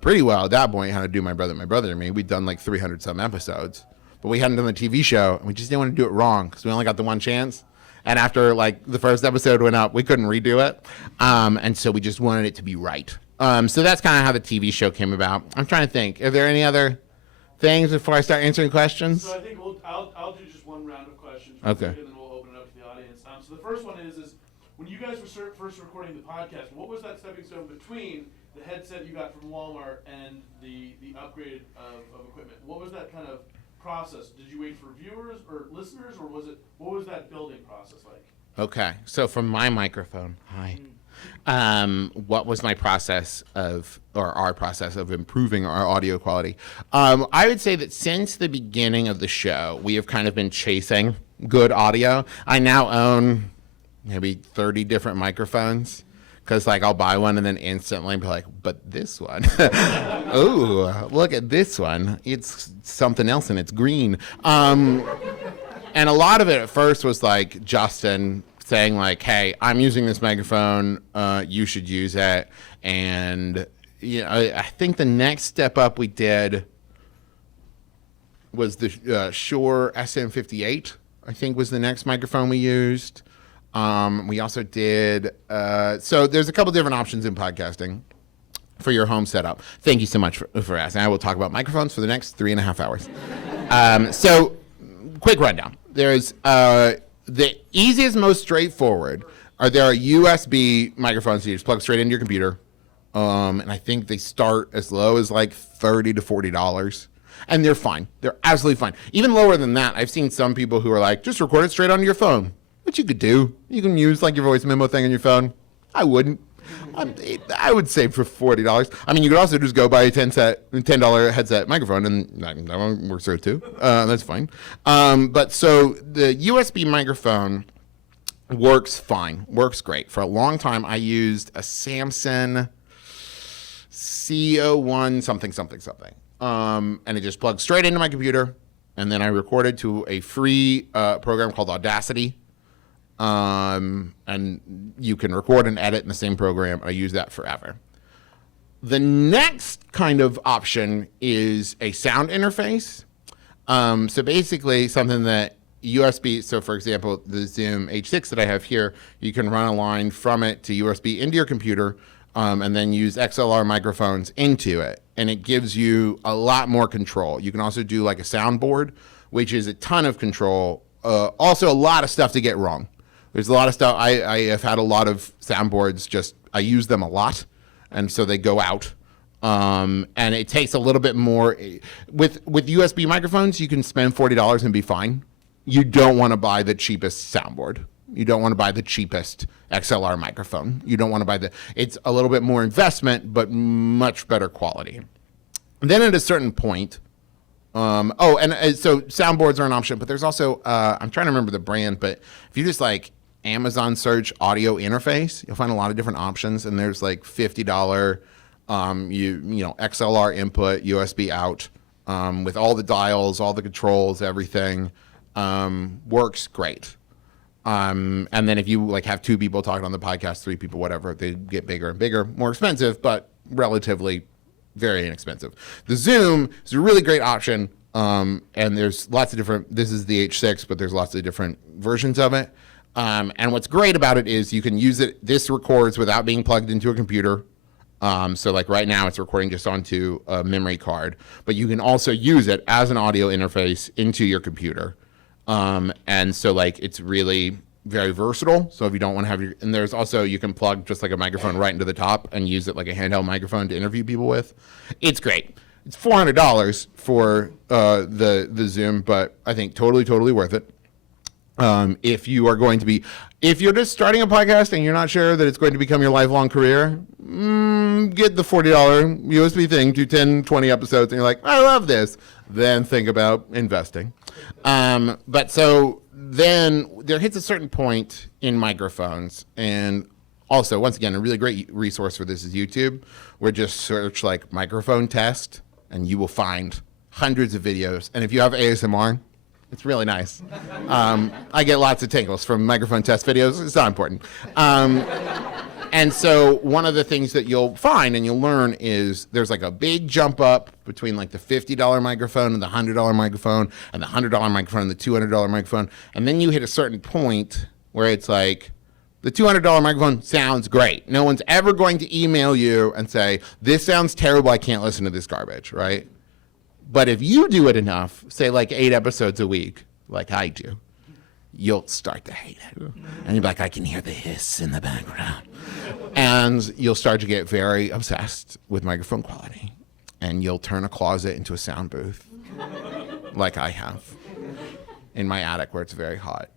pretty well at that point how to do My Brother and Me. We'd done like 300 some episodes, but we hadn't done the TV show, and we just didn't want to do it wrong because we only got the one chance. And after like the first episode went up, we couldn't redo it. And so we just wanted it to be right. So that's kind of how the TV show came about. I'm trying to think, are there any other things before I start answering questions? So I think I'll do just one round of questions. Okay. And then we'll open it up to the audience. So the first one is when you guys were first recording the podcast, what was that stepping stone between the headset you got from Walmart and the upgrade of equipment? What was that kind of process? Did you wait for viewers or listeners, or what was that building process like? Okay, so from my microphone, hi. What was my process our process of improving our audio quality? I would say that since the beginning of the show, we have kind of been chasing good audio. I now own maybe 30 different microphones because like I'll buy one and then instantly be like, but this one, oh, look at this one. It's something else and it's green. And a lot of it at first was like Justin saying like, hey, I'm using this microphone, you should use it. And I think the next step up we did was the Shure SM58, I think was the next microphone we used. We also did, so there's a couple different options in podcasting for your home setup. Thank you so much for asking. I will talk about microphones for the next 3.5 hours. So quick rundown. There's the easiest, most straightforward there are USB microphones you just plug straight into your computer. And I think they start as low as like $30 to $40. And they're fine. They're absolutely fine. Even lower than that, I've seen some people who are like, just record it straight onto your phone, which you could do. You can use like your voice memo thing on your phone. I wouldn't. I would say for $40. I mean, you could also just go buy a $10 headset microphone, and that one works there too. That's fine. But so the USB microphone works fine, works great. For a long time, I used a Samson C01 something. And it just plugged straight into my computer, and then I recorded to a free program called Audacity. And you can record and edit in the same program. I use that forever. The next kind of option is a sound interface. So basically something that USB, so for example, the Zoom H6 that I have here, you can run a line from it to USB into your computer, and then use XLR microphones into it. And it gives you a lot more control. You can also do like a soundboard, which is a ton of control. Also a lot of stuff to get wrong. There's a lot of stuff. I have had a lot of soundboards, I use them a lot, and so they go out. And it takes a little bit more. With USB microphones, you can spend $40 and be fine. You don't want to buy the cheapest soundboard. You don't want to buy the cheapest XLR microphone. You don't want to buy it's a little bit more investment, but much better quality. And then at a certain point, so soundboards are an option, but there's also, I'm trying to remember the brand, but if you just like Amazon search audio interface, you'll find a lot of different options, and there's like $50, XLR input, USB out, with all the dials, all the controls, everything, works great. And then if you like have 2 people talking on the podcast, 3 people, whatever, they get bigger and bigger, more expensive, but relatively very inexpensive. The Zoom is a really great option. And there's lots of different, this is the H6, but there's lots of different versions of it. And what's great about it is you can use it, this records without being plugged into a computer. So like right now it's recording just onto a memory card, but you can also use it as an audio interface into your computer. And so like it's really very versatile. So if you don't want to have and there's also, you can plug just like a microphone right into the top and use it like a handheld microphone to interview people with. It's great. It's $400 for the Zoom, but I think totally worth it. If you're just starting a podcast and you're not sure that it's going to become your lifelong career, get the $40 USB thing, do 10, 20 episodes, and you're like, I love this. Then think about investing. But so then there hits a certain point in microphones, and also, once again, a really great resource for this is YouTube, where just search like microphone test, and you will find hundreds of videos. And if you have ASMR, it's really nice. I get lots of tingles from microphone test videos. It's not important. And so one of the things that you'll find and you'll learn is there's like a big jump up between like the $50 microphone and the $100 microphone and the $100 microphone and the $200 microphone. And then you hit a certain point where it's like, the $200 microphone sounds great. No one's ever going to email you and say, this sounds terrible, I can't listen to this garbage, right? But if you do it enough, say like 8 episodes a week, like I do, you'll start to hate it. And you'll be like, I can hear the hiss in the background. And you'll start to get very obsessed with microphone quality. And you'll turn a closet into a sound booth, like I have, in my attic where it's very hot.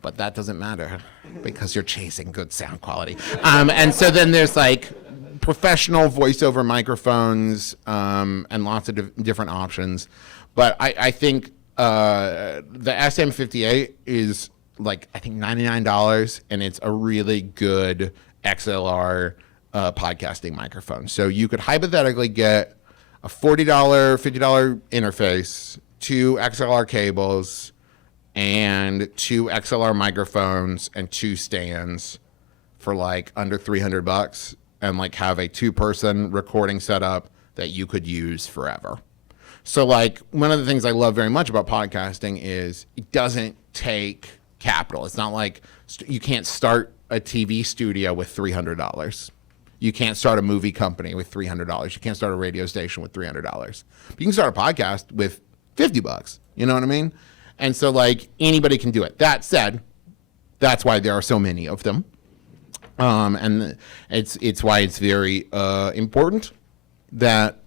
But that doesn't matter because you're chasing good sound quality. And so then there's like professional voiceover microphones and lots of different options. But I think the SM58 is like, I think $99, and it's a really good XLR podcasting microphone. So you could hypothetically get a $40, $50 interface, 2 XLR cables, and 2 XLR microphones and 2 stands for like under $300, and like have a 2-person recording setup that you could use forever. So like one of the things I love very much about podcasting is it doesn't take capital. It's not like you can't start a TV studio with $300. You can't start a movie company with $300. You can't start a radio station with $300. But you can start a podcast with $50. You know what I mean? And so like anybody can do it. That said, that's why there are so many of them. And it's why it's very important that.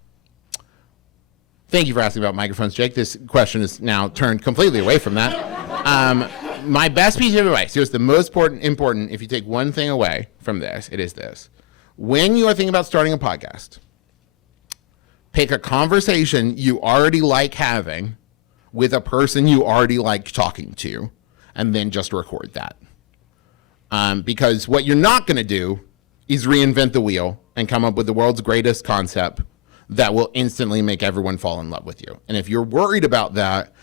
Thank you for asking about microphones, Jake. This question is now turned completely away from that. My best piece of advice, here's the most important, if you take one thing away from this, it is this. When you are thinking about starting a podcast, pick a conversation you already like having with a person you already like talking to, and then just record that. Because what you're not going to do is reinvent the wheel and come up with the world's greatest concept that will instantly make everyone fall in love with you. And if you're worried about that,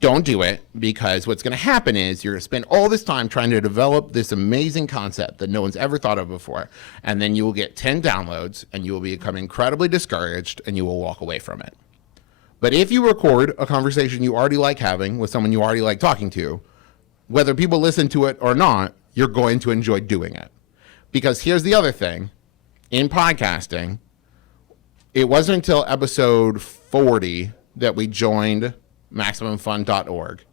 don't do it, because what's going to happen is you're going to spend all this time trying to develop this amazing concept that no one's ever thought of before, and then you will get 10 downloads, and you will become incredibly discouraged, and you will walk away from it. But if you record a conversation you already like having with someone you already like talking to, whether people listen to it or not, you're going to enjoy doing it. Because here's the other thing. In podcasting, it wasn't until episode 40 that we joined MaximumFun.org.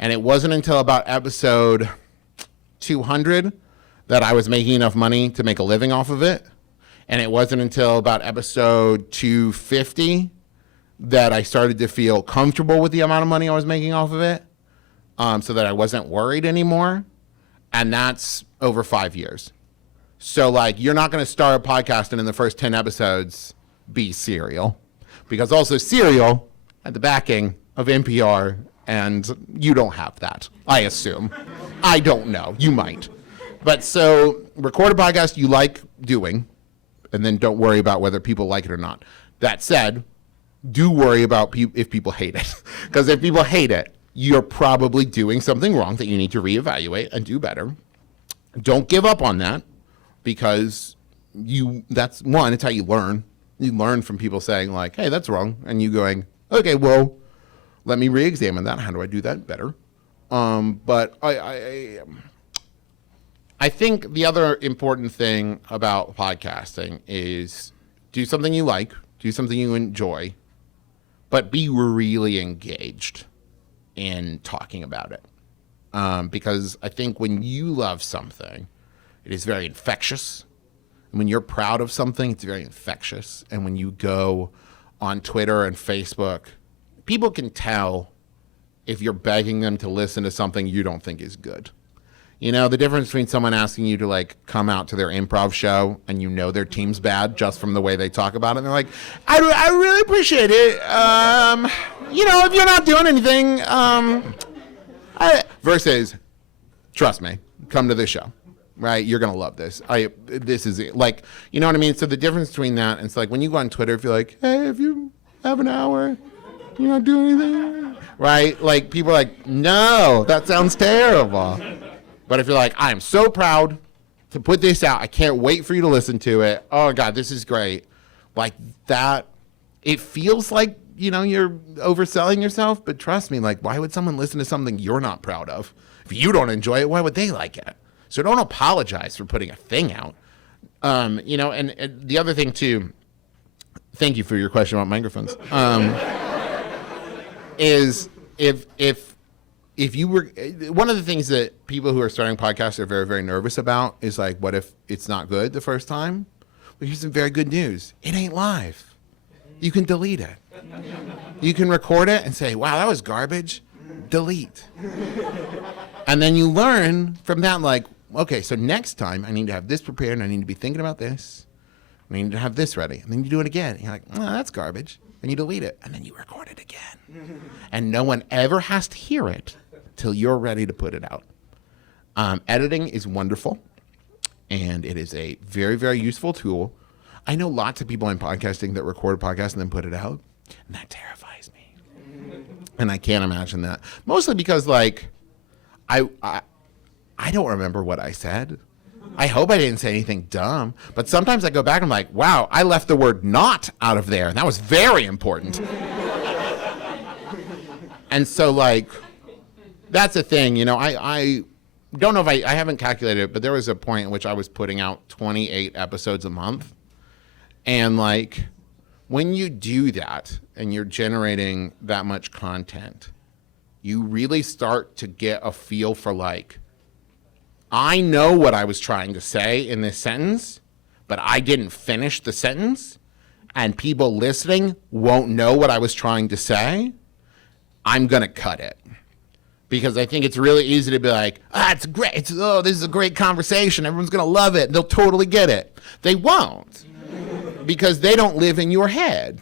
And it wasn't until about episode 200 that I was making enough money to make a living off of it. And it wasn't until about episode 250 that I started to feel comfortable with the amount of money I was making off of it, so that I wasn't worried anymore. And that's over 5 years. So like, you're not going to start a podcast and in the first 10 episodes be Serial, because also Serial had the backing of NPR, and you don't have that, I assume. I don't know. You might. But so record a podcast you like doing, and then don't worry about whether people like it or not. That said, do worry about if people hate it. Because if people hate it, you're probably doing something wrong that you need to reevaluate and do better. Don't give up on that, because that's one, it's how you learn. You learn from people saying like, hey, that's wrong. And you going, okay, well, let me re-examine that. How do I do that better? But I think the other important thing about podcasting is do something you like, do something you enjoy, but be really engaged in talking about it. Because I think when you love something, it is very infectious. When you're proud of something, it's very infectious. And when you go on Twitter and Facebook, people can tell if you're begging them to listen to something you don't think is good. You know, the difference between someone asking you to like come out to their improv show and you know their team's bad just from the way they talk about it. And they're like, I really appreciate it. You know, if you're not doing anything, versus, trust me, come to this show. Right, you're gonna love this. This is it. Like, you know what I mean. So the difference between that, and it's like when you go on Twitter, if you're like, hey, if you have an hour? You not do anything? Right? Like, people are like, no, that sounds terrible. But if you're like, I'm so proud to put this out. I can't wait for you to listen to it. Oh, God, this is great. Like that, it feels like, you're overselling yourself. But trust me, like, why would someone listen to something you're not proud of? If you don't enjoy it, why would they like it? So don't apologize for putting a thing out. And the other thing, too, thank you for your question about microphones, is if you were, one of the things that people who are starting podcasts are very, very nervous about is like, what if it's not good the first time? Well, here's some very good news. It ain't live. You can delete it. You can record it and say, wow, that was garbage. Delete. And then you learn from that, like, okay, so next time I need to have this prepared and I need to be thinking about this. I need to have this ready. And then you do it again. And you're like, oh, that's garbage. And you delete it. And then you record it again. And no one ever has to hear it till you're ready to put it out. Editing is wonderful. And it is a very, very useful tool. I know lots of people in podcasting that record a podcast and then put it out. And that terrifies me. And I can't imagine that. Mostly because, like, I don't remember what I said. I hope I didn't say anything dumb. But sometimes I go back and I'm like, wow, I left the word not out of there. And that was very important. And so, like, that's the thing. I don't know if I haven't calculated it, but there was a point in which I was putting out 28 episodes a month. And, like, when you do that and you're generating that much content, you really start to get a feel for, like, I know what I was trying to say in this sentence, but I didn't finish the sentence, and people listening won't know what I was trying to say. I'm going to cut it. Because I think it's really easy to be like, it's great. This is a great conversation. Everyone's going to love it. They'll totally get it. They won't. Because they don't live in your head.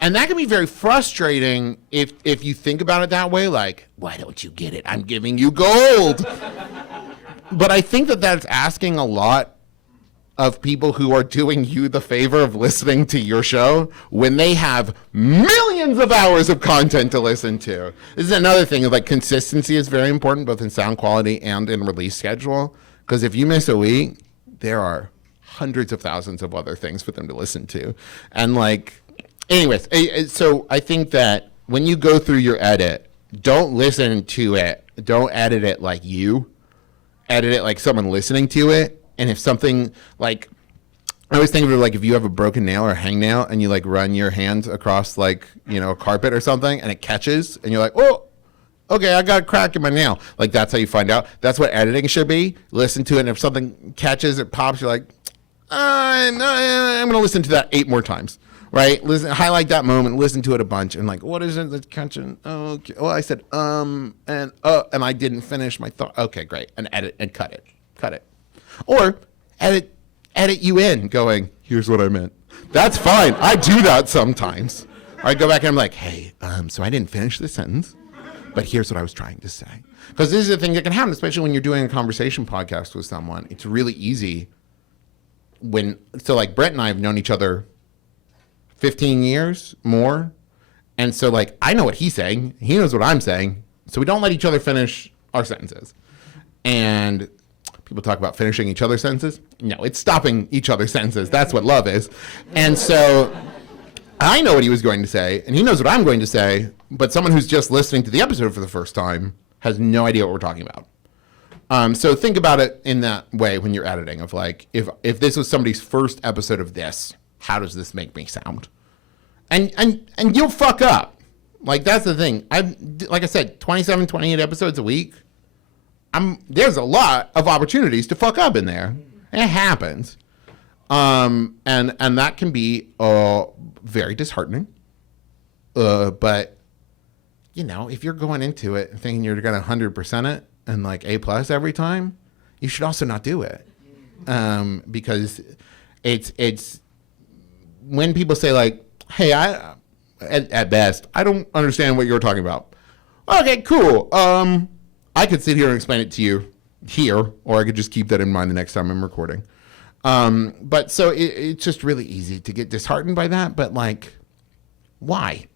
And that can be very frustrating if you think about it that way, like, why don't you get it? I'm giving you gold. But I think that that's asking a lot of people who are doing you the favor of listening to your show when they have millions of hours of content to listen to. This is another thing, like, consistency is very important, both in sound quality and in release schedule. Because if you miss a week, there are hundreds of thousands of other things for them to listen to. And, like, anyways, so I think that when you go through your edit, don't listen to it. Don't edit it like you. Edit it like someone listening to it. And if something, like, I always think of it like if you have a broken nail or a hangnail and you, like, run your hands across, like, a carpet or something and it catches and you're like, oh, okay, I got a crack in my nail. Like, that's how you find out. That's what editing should be. Listen to it, and if something catches, it pops, you're like, I'm going to listen to that 8 more times, right? Listen, highlight that moment, listen to it a bunch, and, like, what is it that's catching? Oh, okay. Well, I said, and I didn't finish my thought. Okay, great. And edit and cut it. Or edit you in going, here's what I meant. That's fine. I do that sometimes. Or I go back and I'm like, hey, so I didn't finish the sentence, but here's what I was trying to say. Because this is the thing that can happen, especially when you're doing a conversation podcast with someone. It's really easy so like Brett and I have known each other 15 years more. And so, like, I know what he's saying. He knows what I'm saying. So we don't let each other finish our sentences. And people talk about finishing each other's sentences. No, it's stopping each other's sentences. That's what love is. And so I know what he was going to say, and he knows what I'm going to say, but someone who's just listening to the episode for the first time has no idea what we're talking about. So think about it in that way when you're editing, of like, if this was somebody's first episode of this, how does this make me sound? And you'll fuck up. Like, that's the thing. Like I said, 27, 28 episodes a week. There's a lot of opportunities to fuck up in there. It happens. And that can be very disheartening. But, if you're going into it thinking you're going to 100% it and like A+ every time, you should also not do it. Because it's when people say, like, hey, at best, I don't understand what you're talking about. Okay, cool. I could sit here and explain it to you here, or I could just keep that in mind the next time I'm recording. But so it's just really easy to get disheartened by that. But, like, Why?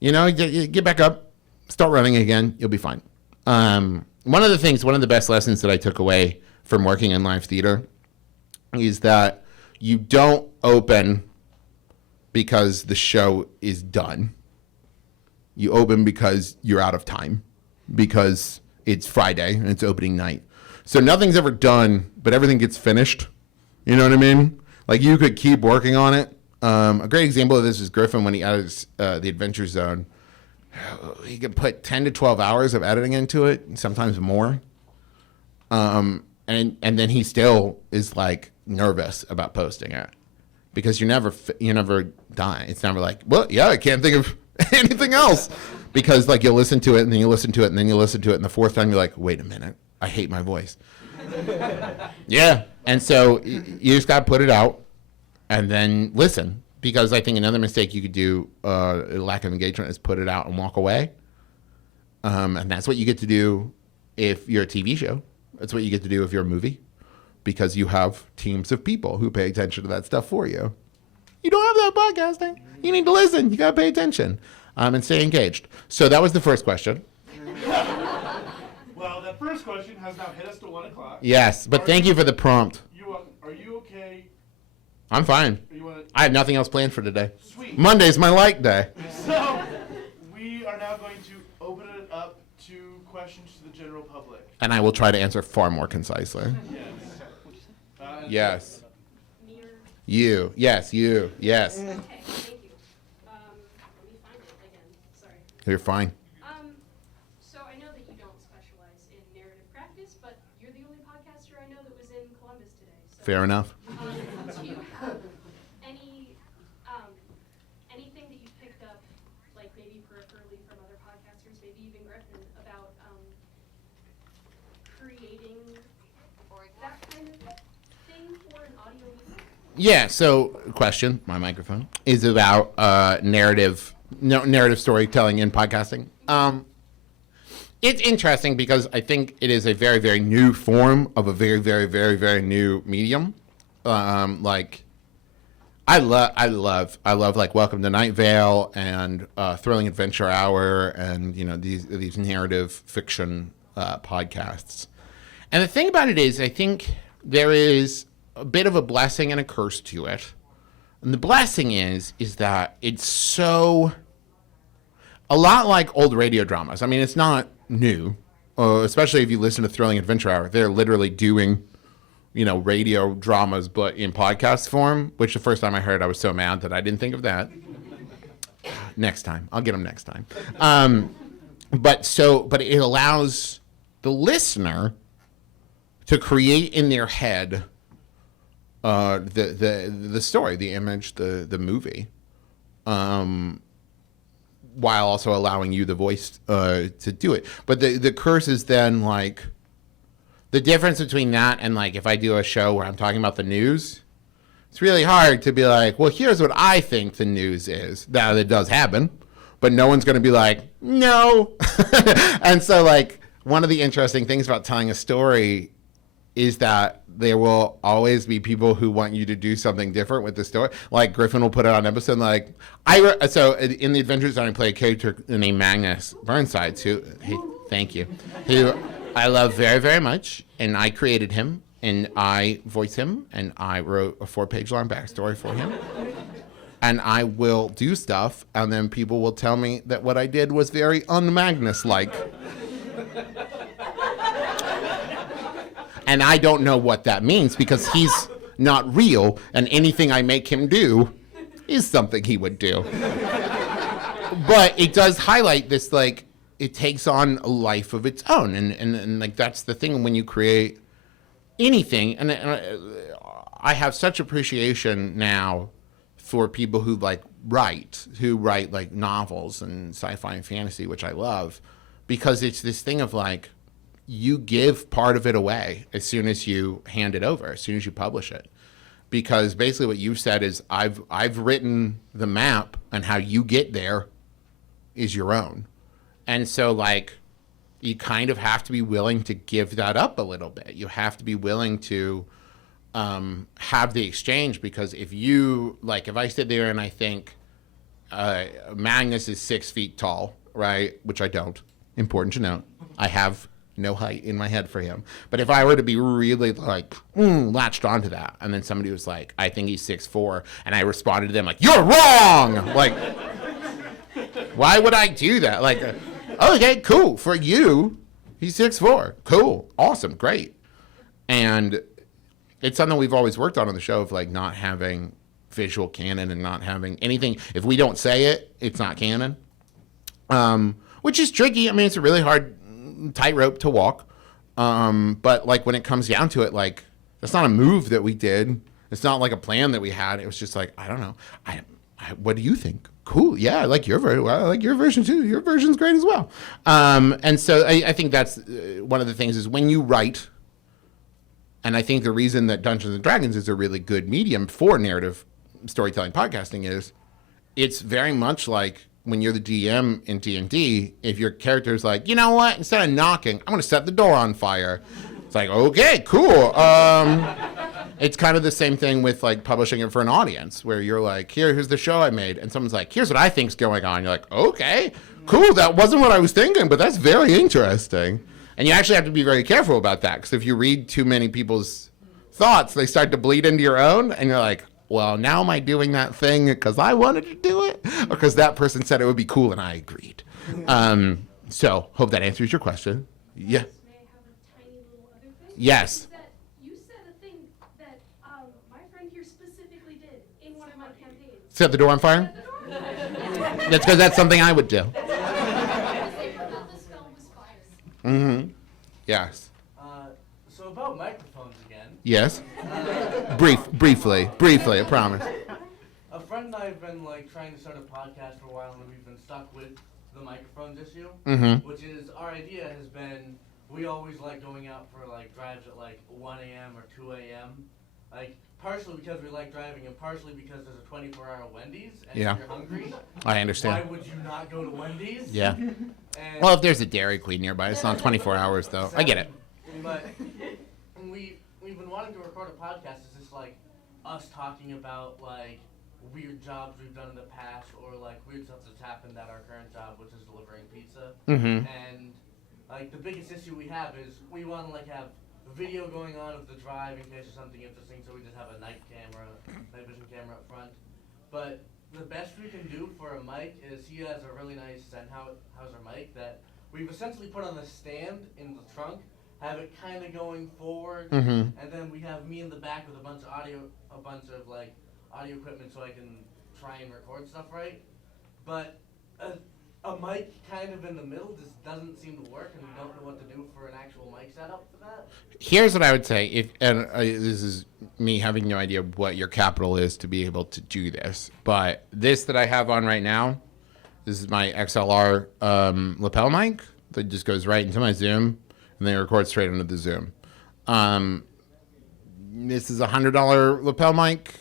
You know, get back up, start running again. You'll be fine. One of the best lessons that I took away from working in live theater is that you don't open because the show is done. You open because you're out of time, because it's Friday and it's opening night. So nothing's ever done, but everything gets finished. You know what I mean? Like, you could keep working on it. A great example of this is Griffin when he added the Adventure Zone. He could put 10 to 12 hours of editing into it, sometimes more. And then he still is like nervous about posting it because you're never done. It's never like, well, yeah, I can't think of anything else, because like you'll listen to it and then you listen to it and then you listen to it and the fourth time you're like, wait a minute, I hate my voice. Yeah, and so you just got to put it out and then listen, because I think another mistake you could do, lack of engagement, is put it out and walk away. And that's what you get to do if you're a TV show. That's what you get to do if you're a movie, because you have teams of people who pay attention to that stuff for you. You don't have that podcasting. You need to listen. You got to pay attention and stay engaged. So that was the first question. Well, that first question has now hit us to 1 o'clock. Yes, but thank you for the prompt. Are you okay? I'm fine. I have nothing else planned for today. Sweet. Monday's my light day. So we are now going to open it up to questions to the general public. And I will try to answer far more concisely. Yes. Yes. You. Yes, you. Yes. Okay, thank you. Let me find it again. Sorry. You're fine. So I know that you don't specialize in narrative practice, but you're the only podcaster I know that was in Columbus today. So, Fair enough. do you have anything that you picked up, like maybe peripherally from other podcasters, maybe even Griffin, about creating that kind of thing for an audio medium? Yeah, so question, my microphone, is about narrative storytelling in podcasting. It's interesting because I think it is a very, very new form of a very, very, very, very new medium. I love like Welcome to Night Vale and Thrilling Adventure Hour and, you know, these narrative fiction podcasts. And the thing about it is, I think there is a bit of a blessing and a curse to it. And the blessing is that it's so a lot like old radio dramas. I mean, it's not new, especially if you listen to Thrilling Adventure Hour. They're literally doing, you know, radio dramas, but in podcast form, which the first time I heard, I was so mad that I didn't think of that. Next time. I'll get them next time. But it allows the listener to create in their head the story, the image, the movie, while also allowing you the voice to do it. But the curse is then like the difference between that and like if I do a show where I'm talking about the news, it's really hard to be like, well, here's what I think the news is. Now it does happen, but no one's going to be like, no. And so like one of the interesting things about telling a story is that there will always be people who want you to do something different with the story. Like Griffin will put it on an episode like, so in the Adventure Zone, I play a character named Magnus Burnsides, who I love very, very much. And I created him and I voiced him and I wrote a 4-page long backstory for him. And I will do stuff and then people will tell me that what I did was very un-Magnus-like. And I don't know what that means because he's not real, and anything I make him do is something he would do. But it does highlight this, like, it takes on a life of its own, and like that's the thing when you create anything. And I have such appreciation now for people who write like novels and sci-fi and fantasy, which I love, because it's this thing of like, you give part of it away as soon as you hand it over, as soon as you publish it. Because basically what you've said is I've written the map and how you get there is your own. And so like you kind of have to be willing to give that up a little bit. You have to be willing to have the exchange, because if I sit there and I think Magnus is 6 feet tall, right? Which I don't. Important to note. I have no height in my head for him. But if I were to be really like latched onto that, and then somebody was like, I think he's 6'4", and I responded to them like, you're wrong! Like, why would I do that? Like, okay, cool. For you, he's 6'4". Cool. Awesome. Great. And it's something we've always worked on the show of like not having visual canon and not having anything. If we don't say it, it's not canon. Which is tricky. I mean, it's a really hard tightrope to walk. But like when it comes down to it, like that's not a move that we did. It's not like a plan that we had. It was just like, I don't know. What do you think? Cool. Yeah, I like your version. I like your version too. Your version's great as well. And so I think that's one of the things is when you write, and I think the reason that Dungeons and Dragons is a really good medium for narrative storytelling podcasting is it's very much like when you're the DM in D&D, if your character's like, you know what, instead of knocking, I'm going to set the door on fire. It's like, okay, cool. It's kind of the same thing with like publishing it for an audience where you're like, here's the show I made. And someone's like, here's what I think's going on. You're like, okay, cool. That wasn't what I was thinking, but that's very interesting. And you actually have to be very careful about that because if you read too many people's thoughts, they start to bleed into your own. And you're like, well, now am I doing that thing because I wanted to do it or because that person said it would be cool and I agreed? So hope that answers your question. Yeah. May I have a tiny little other thing? Yes. Is that you said a thing that my friend here specifically did in one of my campaigns. Set the door on fire? Set the door. That's because that's something I would do. Because they forgot the spell was fire. Mm-hmm. Yes. So about microphones again. Yes. Briefly, I promise. A friend and I have been like trying to start a podcast for a while, and we've been stuck with the microphones issue. Mm-hmm. Which is our idea has been we always like going out for like drives at like 1 a.m. or 2 a.m. Like partially because we like driving, and partially because there's a 24-hour Wendy's, and Yeah. if you're hungry, I understand. why would you not go to Wendy's? Yeah. And Well, if there's a Dairy Queen nearby, it's not 24 hours though. I get it. But we've been wanting to record a podcast. It's just like us talking about like weird jobs we've done in the past, or like weird stuff that's happened at our current job, which is delivering pizza. Mm-hmm. And like the biggest issue we have is we want to like have video going on of the drive in case there's something interesting. So we just have a night vision camera up front. But the best we can do for a mic is he has a really nice Sennheiser mic that we've essentially put on a stand in the trunk, have it kind of going forward, Mm-hmm. and then we have me in the back with a bunch of like audio equipment so I can try and record stuff right. But a mic kind of in the middle just doesn't seem to work, and we don't know what to do for an actual mic setup for that. Here's what I would say, this is me having no idea what your capital is to be able to do this, but this that I have on right now, this is my XLR lapel mic that just goes right into my Zoom, and then records straight into the Zoom. This is a $100 lapel mic,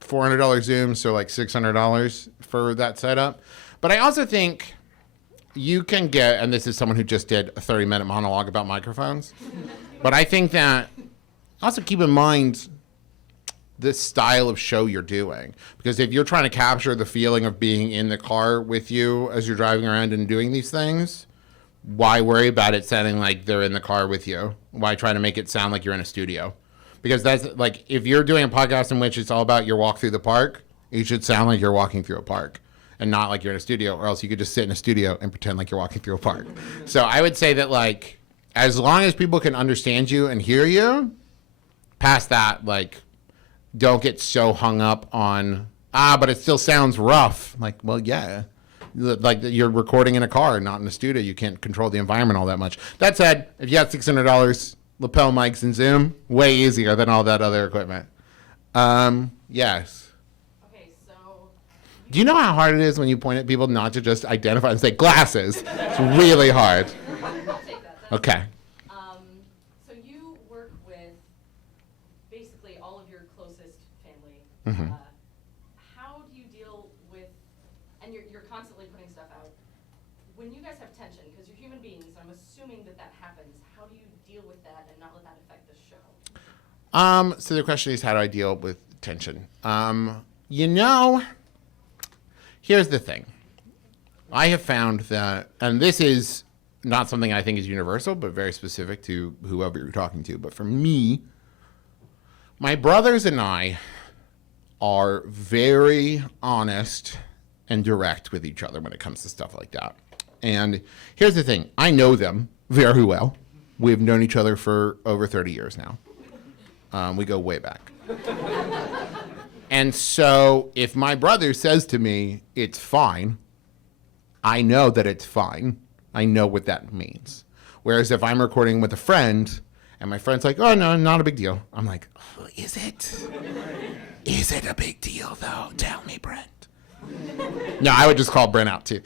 $400 Zoom, so like $600 for that setup. But I also think you can get, and this is someone who just did a 30-minute monologue about microphones, but I think that also keep in mind the style of show you're doing. Because if you're trying to capture the feeling of being in the car with you as you're driving around and doing these things, why worry about it sounding like they're in the car with you? Why try to make it sound like you're in a studio? Because that's like, if you're doing a podcast in which it's all about your walk through the park, it should sound like you're walking through a park and not like you're in a studio, or else you could just sit in a studio and pretend like you're walking through a park. So I would say that, like, as long as people can understand you and hear you, past that, like, don't get so hung up on, but it still sounds rough. Like, well, yeah. Like, you're recording in a car, not in a studio. You can't control the environment all that much. That said, if you got $600, lapel mics and Zoom, way easier than all that other equipment. Yes. Okay, so Do you know how hard it is when you point at people not to just identify and say glasses? It's really hard. I'll take that. That's Okay. So you work with basically all of your closest family. Mhm. How do you deal with, and you're constantly putting stuff out. When you guys have tension, because you're human beings, I'm assuming that happens, how do you deal with that and not let that affect the show? So the question is, how do I deal with tension? here's the thing. I have found that, and this is not something I think is universal, but very specific to whoever you're talking to. But for me, my brothers and I are very honest and direct with each other when it comes to stuff like that. And here's the thing. I know them very well. We've known each other for over 30 years now. We go way back. And so if my brother says to me, it's fine, I know that it's fine. I know what that means. Whereas if I'm recording with a friend and my friend's like, oh, no, not a big deal. I'm like, oh, is it? Is it a big deal, though? Tell me, Brent. No, I would just call Brent out, too.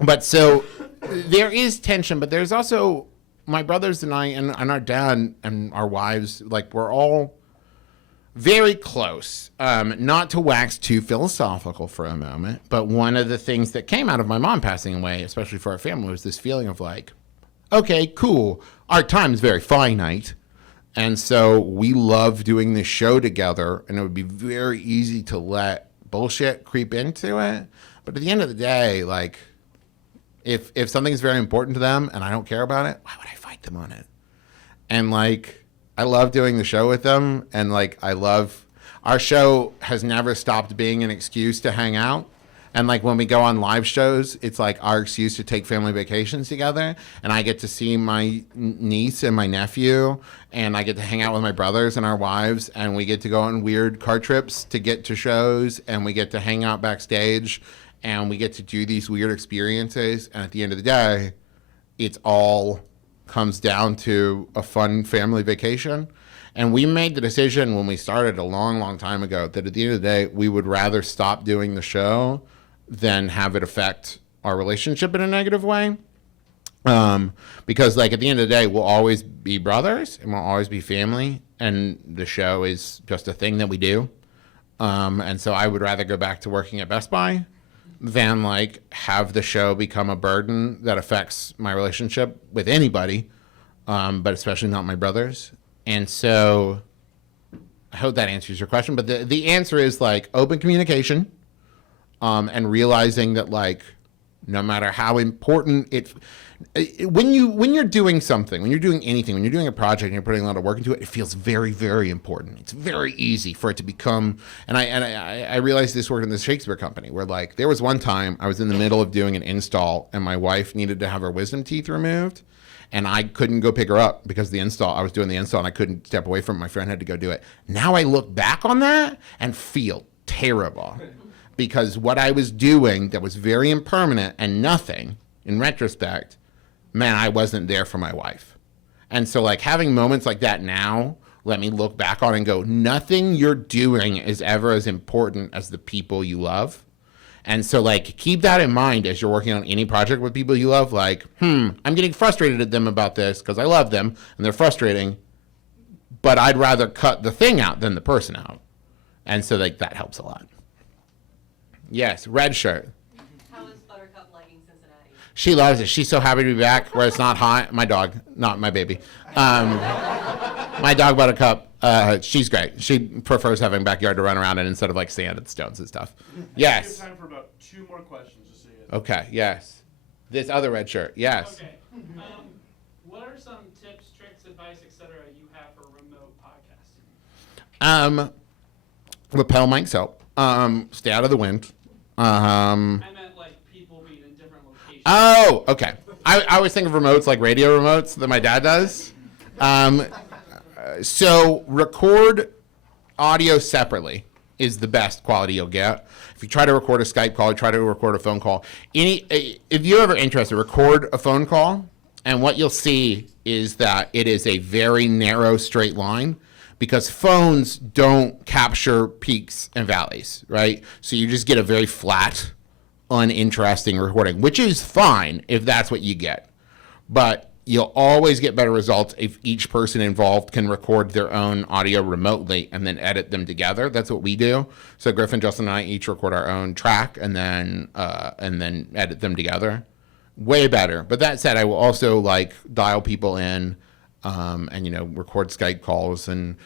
But so there is tension, but there's also my brothers and I and our dad and our wives, like, we're all very close. Not to wax too philosophical for a moment, but one of the things that came out of my mom passing away, especially for our family, was this feeling of like, okay, cool. Our time is very finite. And so we love doing this show together, and it would be very easy to let bullshit creep into it. But at the end of the day, like, if something's very important to them and I don't care about it, why would I fight them on it? And like, I love doing the show with them, and like, our show has never stopped being an excuse to hang out. And like, when we go on live shows, it's like our excuse to take family vacations together, and I get to see my niece and my nephew, and I get to hang out with my brothers and our wives, and we get to go on weird car trips to get to shows, and we get to hang out backstage, and we get to do these weird experiences. And at the end of the day, it's all comes down to a fun family vacation. And we made the decision when we started a long, long time ago that at the end of the day, we would rather stop doing the show than have it affect our relationship in a negative way. Because like, at the end of the day, we'll always be brothers and we'll always be family. And the show is just a thing that we do. And so I would rather go back to working at Best Buy than like have the show become a burden that affects my relationship with anybody, but especially not my brothers. And so I hope that answers your question. But the answer is like open communication, and realizing that like no matter how important when you're doing something, when you're doing anything, when you're doing a project and you're putting a lot of work into it, it feels very, very important. It's very easy for it to become, and I realized this worked in the Shakespeare company where like there was one time I was in the middle of doing an install and my wife needed to have her wisdom teeth removed, and I couldn't go pick her up because I was doing the install and I couldn't step away from it. My friend had to go do it. Now I look back on that and feel terrible because what I was doing that was very impermanent and nothing in retrospect, man, I wasn't there for my wife. And so like having moments like that now, let me look back on and go, nothing you're doing is ever as important as the people you love. And so like, keep that in mind as you're working on any project with people you love. Like, I'm getting frustrated at them about this because I love them and they're frustrating, but I'd rather cut the thing out than the person out. And so like, that helps a lot. Yes, red shirt. How is Buttercup liking Cincinnati? She loves it. She's so happy to be back where it's not hot. My dog, not my baby. My dog Buttercup, she's great. She prefers having backyard to run around in instead of like sand and stones and stuff. Yes. We have time for about 2 more questions, just so you know. Okay, yes. This other red shirt, yes. Okay. What are some tips, tricks, advice, etc. you have for remote podcasting? Lapel mics help. Stay out of the wind. I meant like people being in different locations. Oh, okay. I always think of remotes like radio remotes that my dad does. So record audio separately is the best quality you'll get. If you try to record a Skype call, try to record a phone call. If you're ever interested, record a phone call, and what you'll see is that it is a very narrow straight line because phones don't capture peaks and valleys, right? So you just get a very flat, uninteresting recording, which is fine if that's what you get. But you'll always get better results if each person involved can record their own audio remotely and then edit them together. That's what we do. So Griffin, Justin, and I each record our own track and then edit them together. Way better. But that said, I will also like dial people in and record Skype calls. And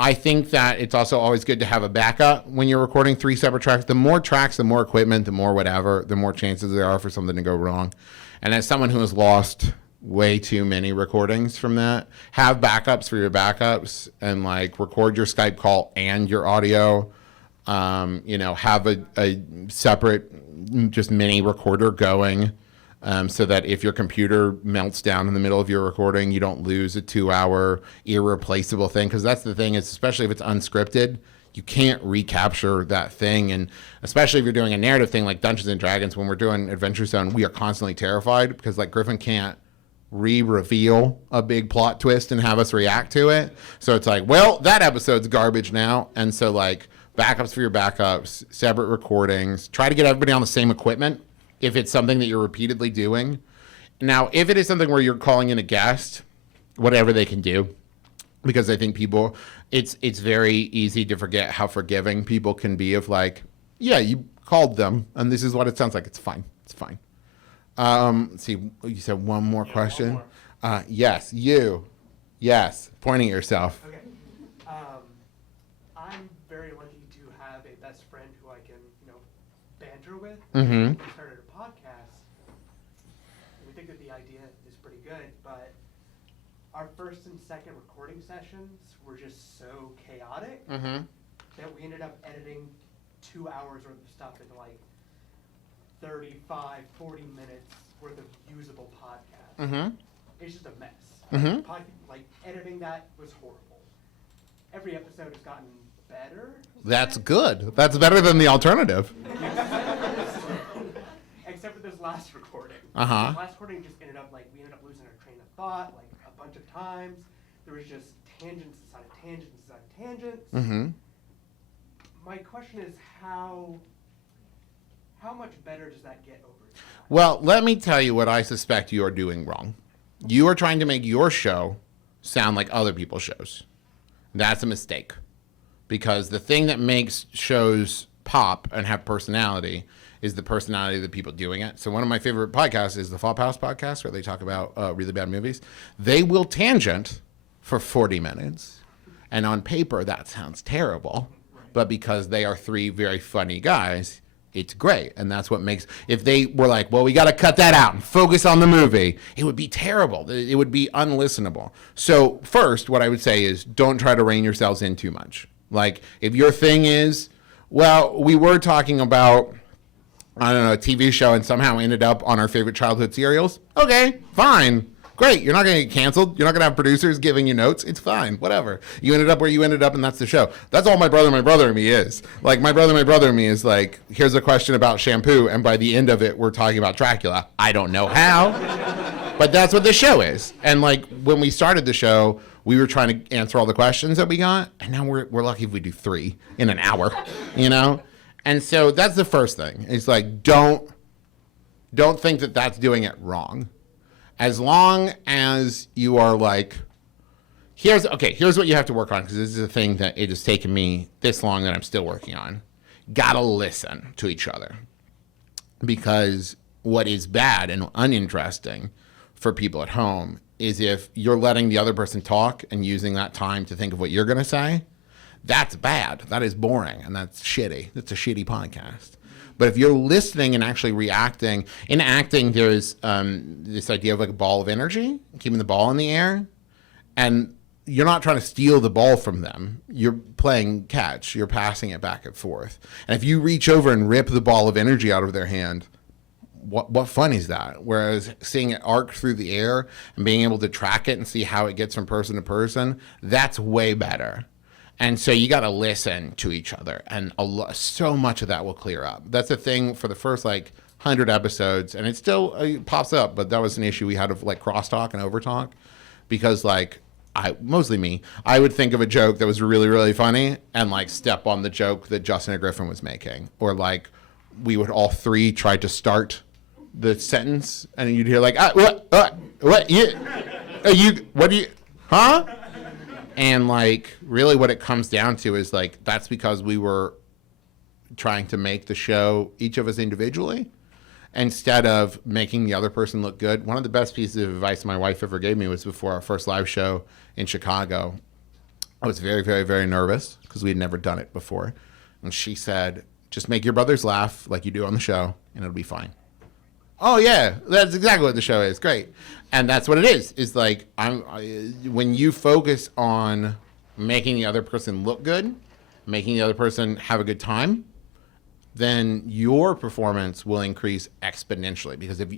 I think that it's also always good to have a backup when you're recording 3 separate tracks. The more tracks, the more equipment, the more whatever, the more chances there are for something to go wrong. And as someone who has lost way too many recordings from that, have backups for your backups and like record your Skype call and your audio. Have a separate just mini recorder going. So that if your computer melts down in the middle of your recording, you don't lose a 2-hour irreplaceable thing. Because that's the thing is, especially if it's unscripted, you can't recapture that thing. And especially if you're doing a narrative thing like Dungeons and Dragons, when we're doing Adventure Zone, we are constantly terrified because like Griffin can't reveal a big plot twist and have us react to it. So it's like, well, that episode's garbage now. And so like backups for your backups, separate recordings, try to get everybody on the same equipment. If it's something that you're repeatedly doing. Now, if it is something where you're calling in a guest, whatever they can do, because I think people, it's very easy to forget how forgiving people can be of like, yeah, you called them, and this is what it sounds like. It's fine. It's fine. Let's see, you said one more question? One more. Yes, you. Yes, pointing at yourself. Okay. I'm very lucky to have a best friend who I can, banter with. Mm-hmm. We started a podcast. We think that the idea is pretty good, but our first and second recording sessions were just so chaotic that we ended up editing 2 hours worth of stuff into like 35, 40 minutes worth of usable podcast. Mm-hmm. It's just a mess. Mm-hmm. Like editing that was horrible. Every episode has gotten better. That's good. That's better than the alternative. Except for this last recording. Uh-huh. This last recording just ended up we ended up losing our train of thought like a bunch of times. There was just tangents inside of tangents inside of tangents. Mm-hmm. My question is how much better does that get over time? Well, let me tell you what I suspect you are doing wrong. You are trying to make your show sound like other people's shows. That's a mistake. Because the thing that makes shows pop and have personality is the personality of the people doing it. So one of my favorite podcasts is the Flophouse podcast, where they talk about really bad movies. They will tangent for 40 minutes. And on paper, that sounds terrible. But because they are 3 very funny guys, it's great. And that's what makes, if they were like, well, we got to cut that out and focus on the movie, it would be terrible. It would be unlistenable. So first, what I would say is don't try to rein yourselves in too much. Like, if your thing is, well, we were talking about, I don't know, a TV show and somehow ended up on our favorite childhood cereals. Okay, fine. Great. You're not going to get canceled. You're not going to have producers giving you notes. It's fine. Whatever. You ended up where you ended up, and that's the show. That's all my brother and me is. Like, my brother and me is like, here's a question about shampoo, and by the end of it, we're talking about Dracula. I don't know how, but that's what the show is. And, like, when we started the show, we were trying to answer all the questions that we got, and now we're lucky if we do 3 in an hour, And so that's the first thing. It's like, don't think that that's doing it wrong. As long as you are like, here's what you have to work on, because this is a thing that it has taken me this long that I'm still working on. Gotta listen to each other. Because what is bad and uninteresting for people at home is if you're letting the other person talk and using that time to think of what you're going to say. That's bad. That is boring, and that's shitty. That's a shitty podcast. But if you're listening and actually reacting, in acting, there's this idea of like a ball of energy, keeping the ball in the air. And you're not trying to steal the ball from them. You're playing catch. You're passing it back and forth. And if you reach over and rip the ball of energy out of their hand, what fun is that? Whereas seeing it arc through the air and being able to track it and see how it gets from person to person, that's way better. And so you got to listen to each other, and so much of that will clear up. That's the thing for the first 100 episodes, and it still pops up, but that was an issue we had of crosstalk and overtalk, because mostly me, I would think of a joke that was really, really funny and step on the joke that Justin or Griffin was making, or we would all 3 try to start the sentence, and you'd hear what you, huh? And really what it comes down to is that's because we were trying to make the show, each of us individually, instead of making the other person look good. One of the best pieces of advice my wife ever gave me was before our first live show in Chicago. I was very, very, very nervous because we had never done it before. And she said, just make your brothers laugh like you do on the show, and it'll be fine. Oh, yeah, that's exactly what the show is. Great. And that's what it is. It's like when you focus on making the other person look good, making the other person have a good time, then your performance will increase exponentially. Because if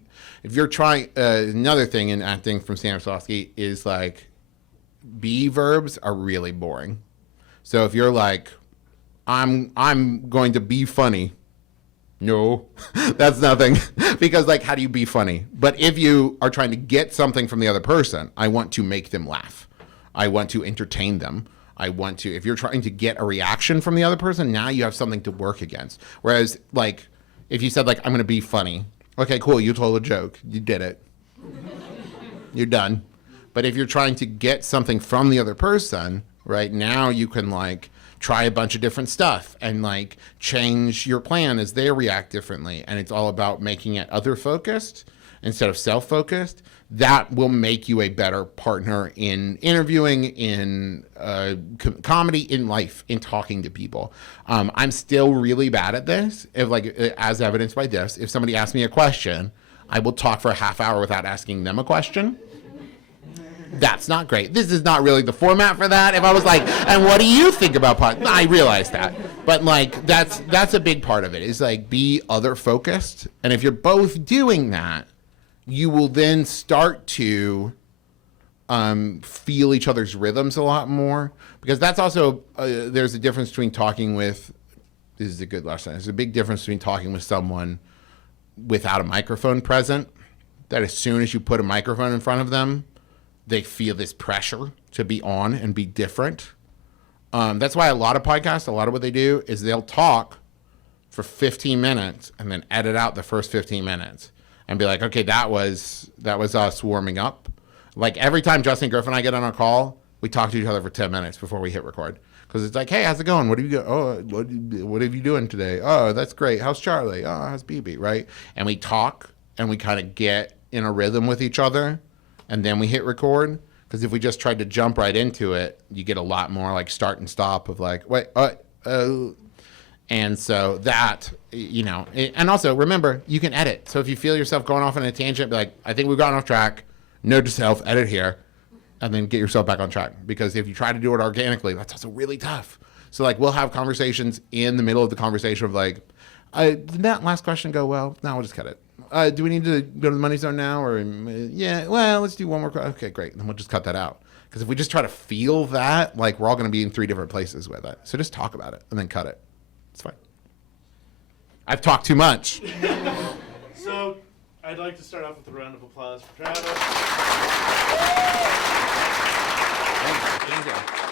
you're trying, another thing in acting from Stanislavski is like, be verbs are really boring. So if you're like, I'm going to be funny, no, that's nothing. Because like, how do you be funny? But if you are trying to get something from the other person, I want to make them laugh. I want to entertain them. If you're trying to get a reaction from the other person, now you have something to work against. Whereas like, if you said like, I'm going to be funny. Okay, cool. You told a joke. You did it. You're done. But if you're trying to get something from the other person, right, now you can like try a bunch of different stuff and like change your plan as they react differently. And it's all about making it other focused instead of self-focused. That will make you a better partner in interviewing, in comedy, in life, in talking to people. I'm still really bad at this. If like, as evidenced by this, if somebody asks me a question, I will talk for a half hour without asking them a question. That's not great. This is not really the format for that. If I was like, and what do you think about pod? I realize that. But like, that's a big part of it, is like, be other focused. And if you're both doing that, you will then start to feel each other's rhythms a lot more. Because that's also, there's a difference between talking with, this is a good lesson. There's a big difference between talking with someone without a microphone present, that as soon as you put a microphone in front of them, they feel this pressure to be on and be different. That's why a lot of podcasts, a lot of what they do is they'll talk for 15 minutes and then edit out the first 15 minutes and be like, okay, that was us warming up. Like every time Justin Griff and I get on a call, we talk to each other for 10 minutes before we hit record. Because it's like, hey, how's it going? What have you what have you doing today? Oh, that's great. How's Charlie? Oh, how's BB, right? And we talk and we kind of get in a rhythm with each other. And then we hit record, because if we just tried to jump right into it, you get a lot more like start and stop of like, wait, and so that, you know, and also remember, you can edit. So if you feel yourself going off on a tangent, be like, I think we've gotten off track, note to self, edit here, and then get yourself back on track. Because if you try to do it organically, that's also really tough. So like, we'll have conversations in the middle of the conversation of like, did that last question go well? No, we'll just cut it. Do we need to go to the money zone now? Or yeah, well, let's do one more. Okay, great. Then we'll just cut that out. Because if we just try to feel that, like, we're all going to be in 3 different places with it. So just talk about it and then cut it. It's fine. I've talked too much. So I'd like to start off with a round of applause for Travis. Thank you.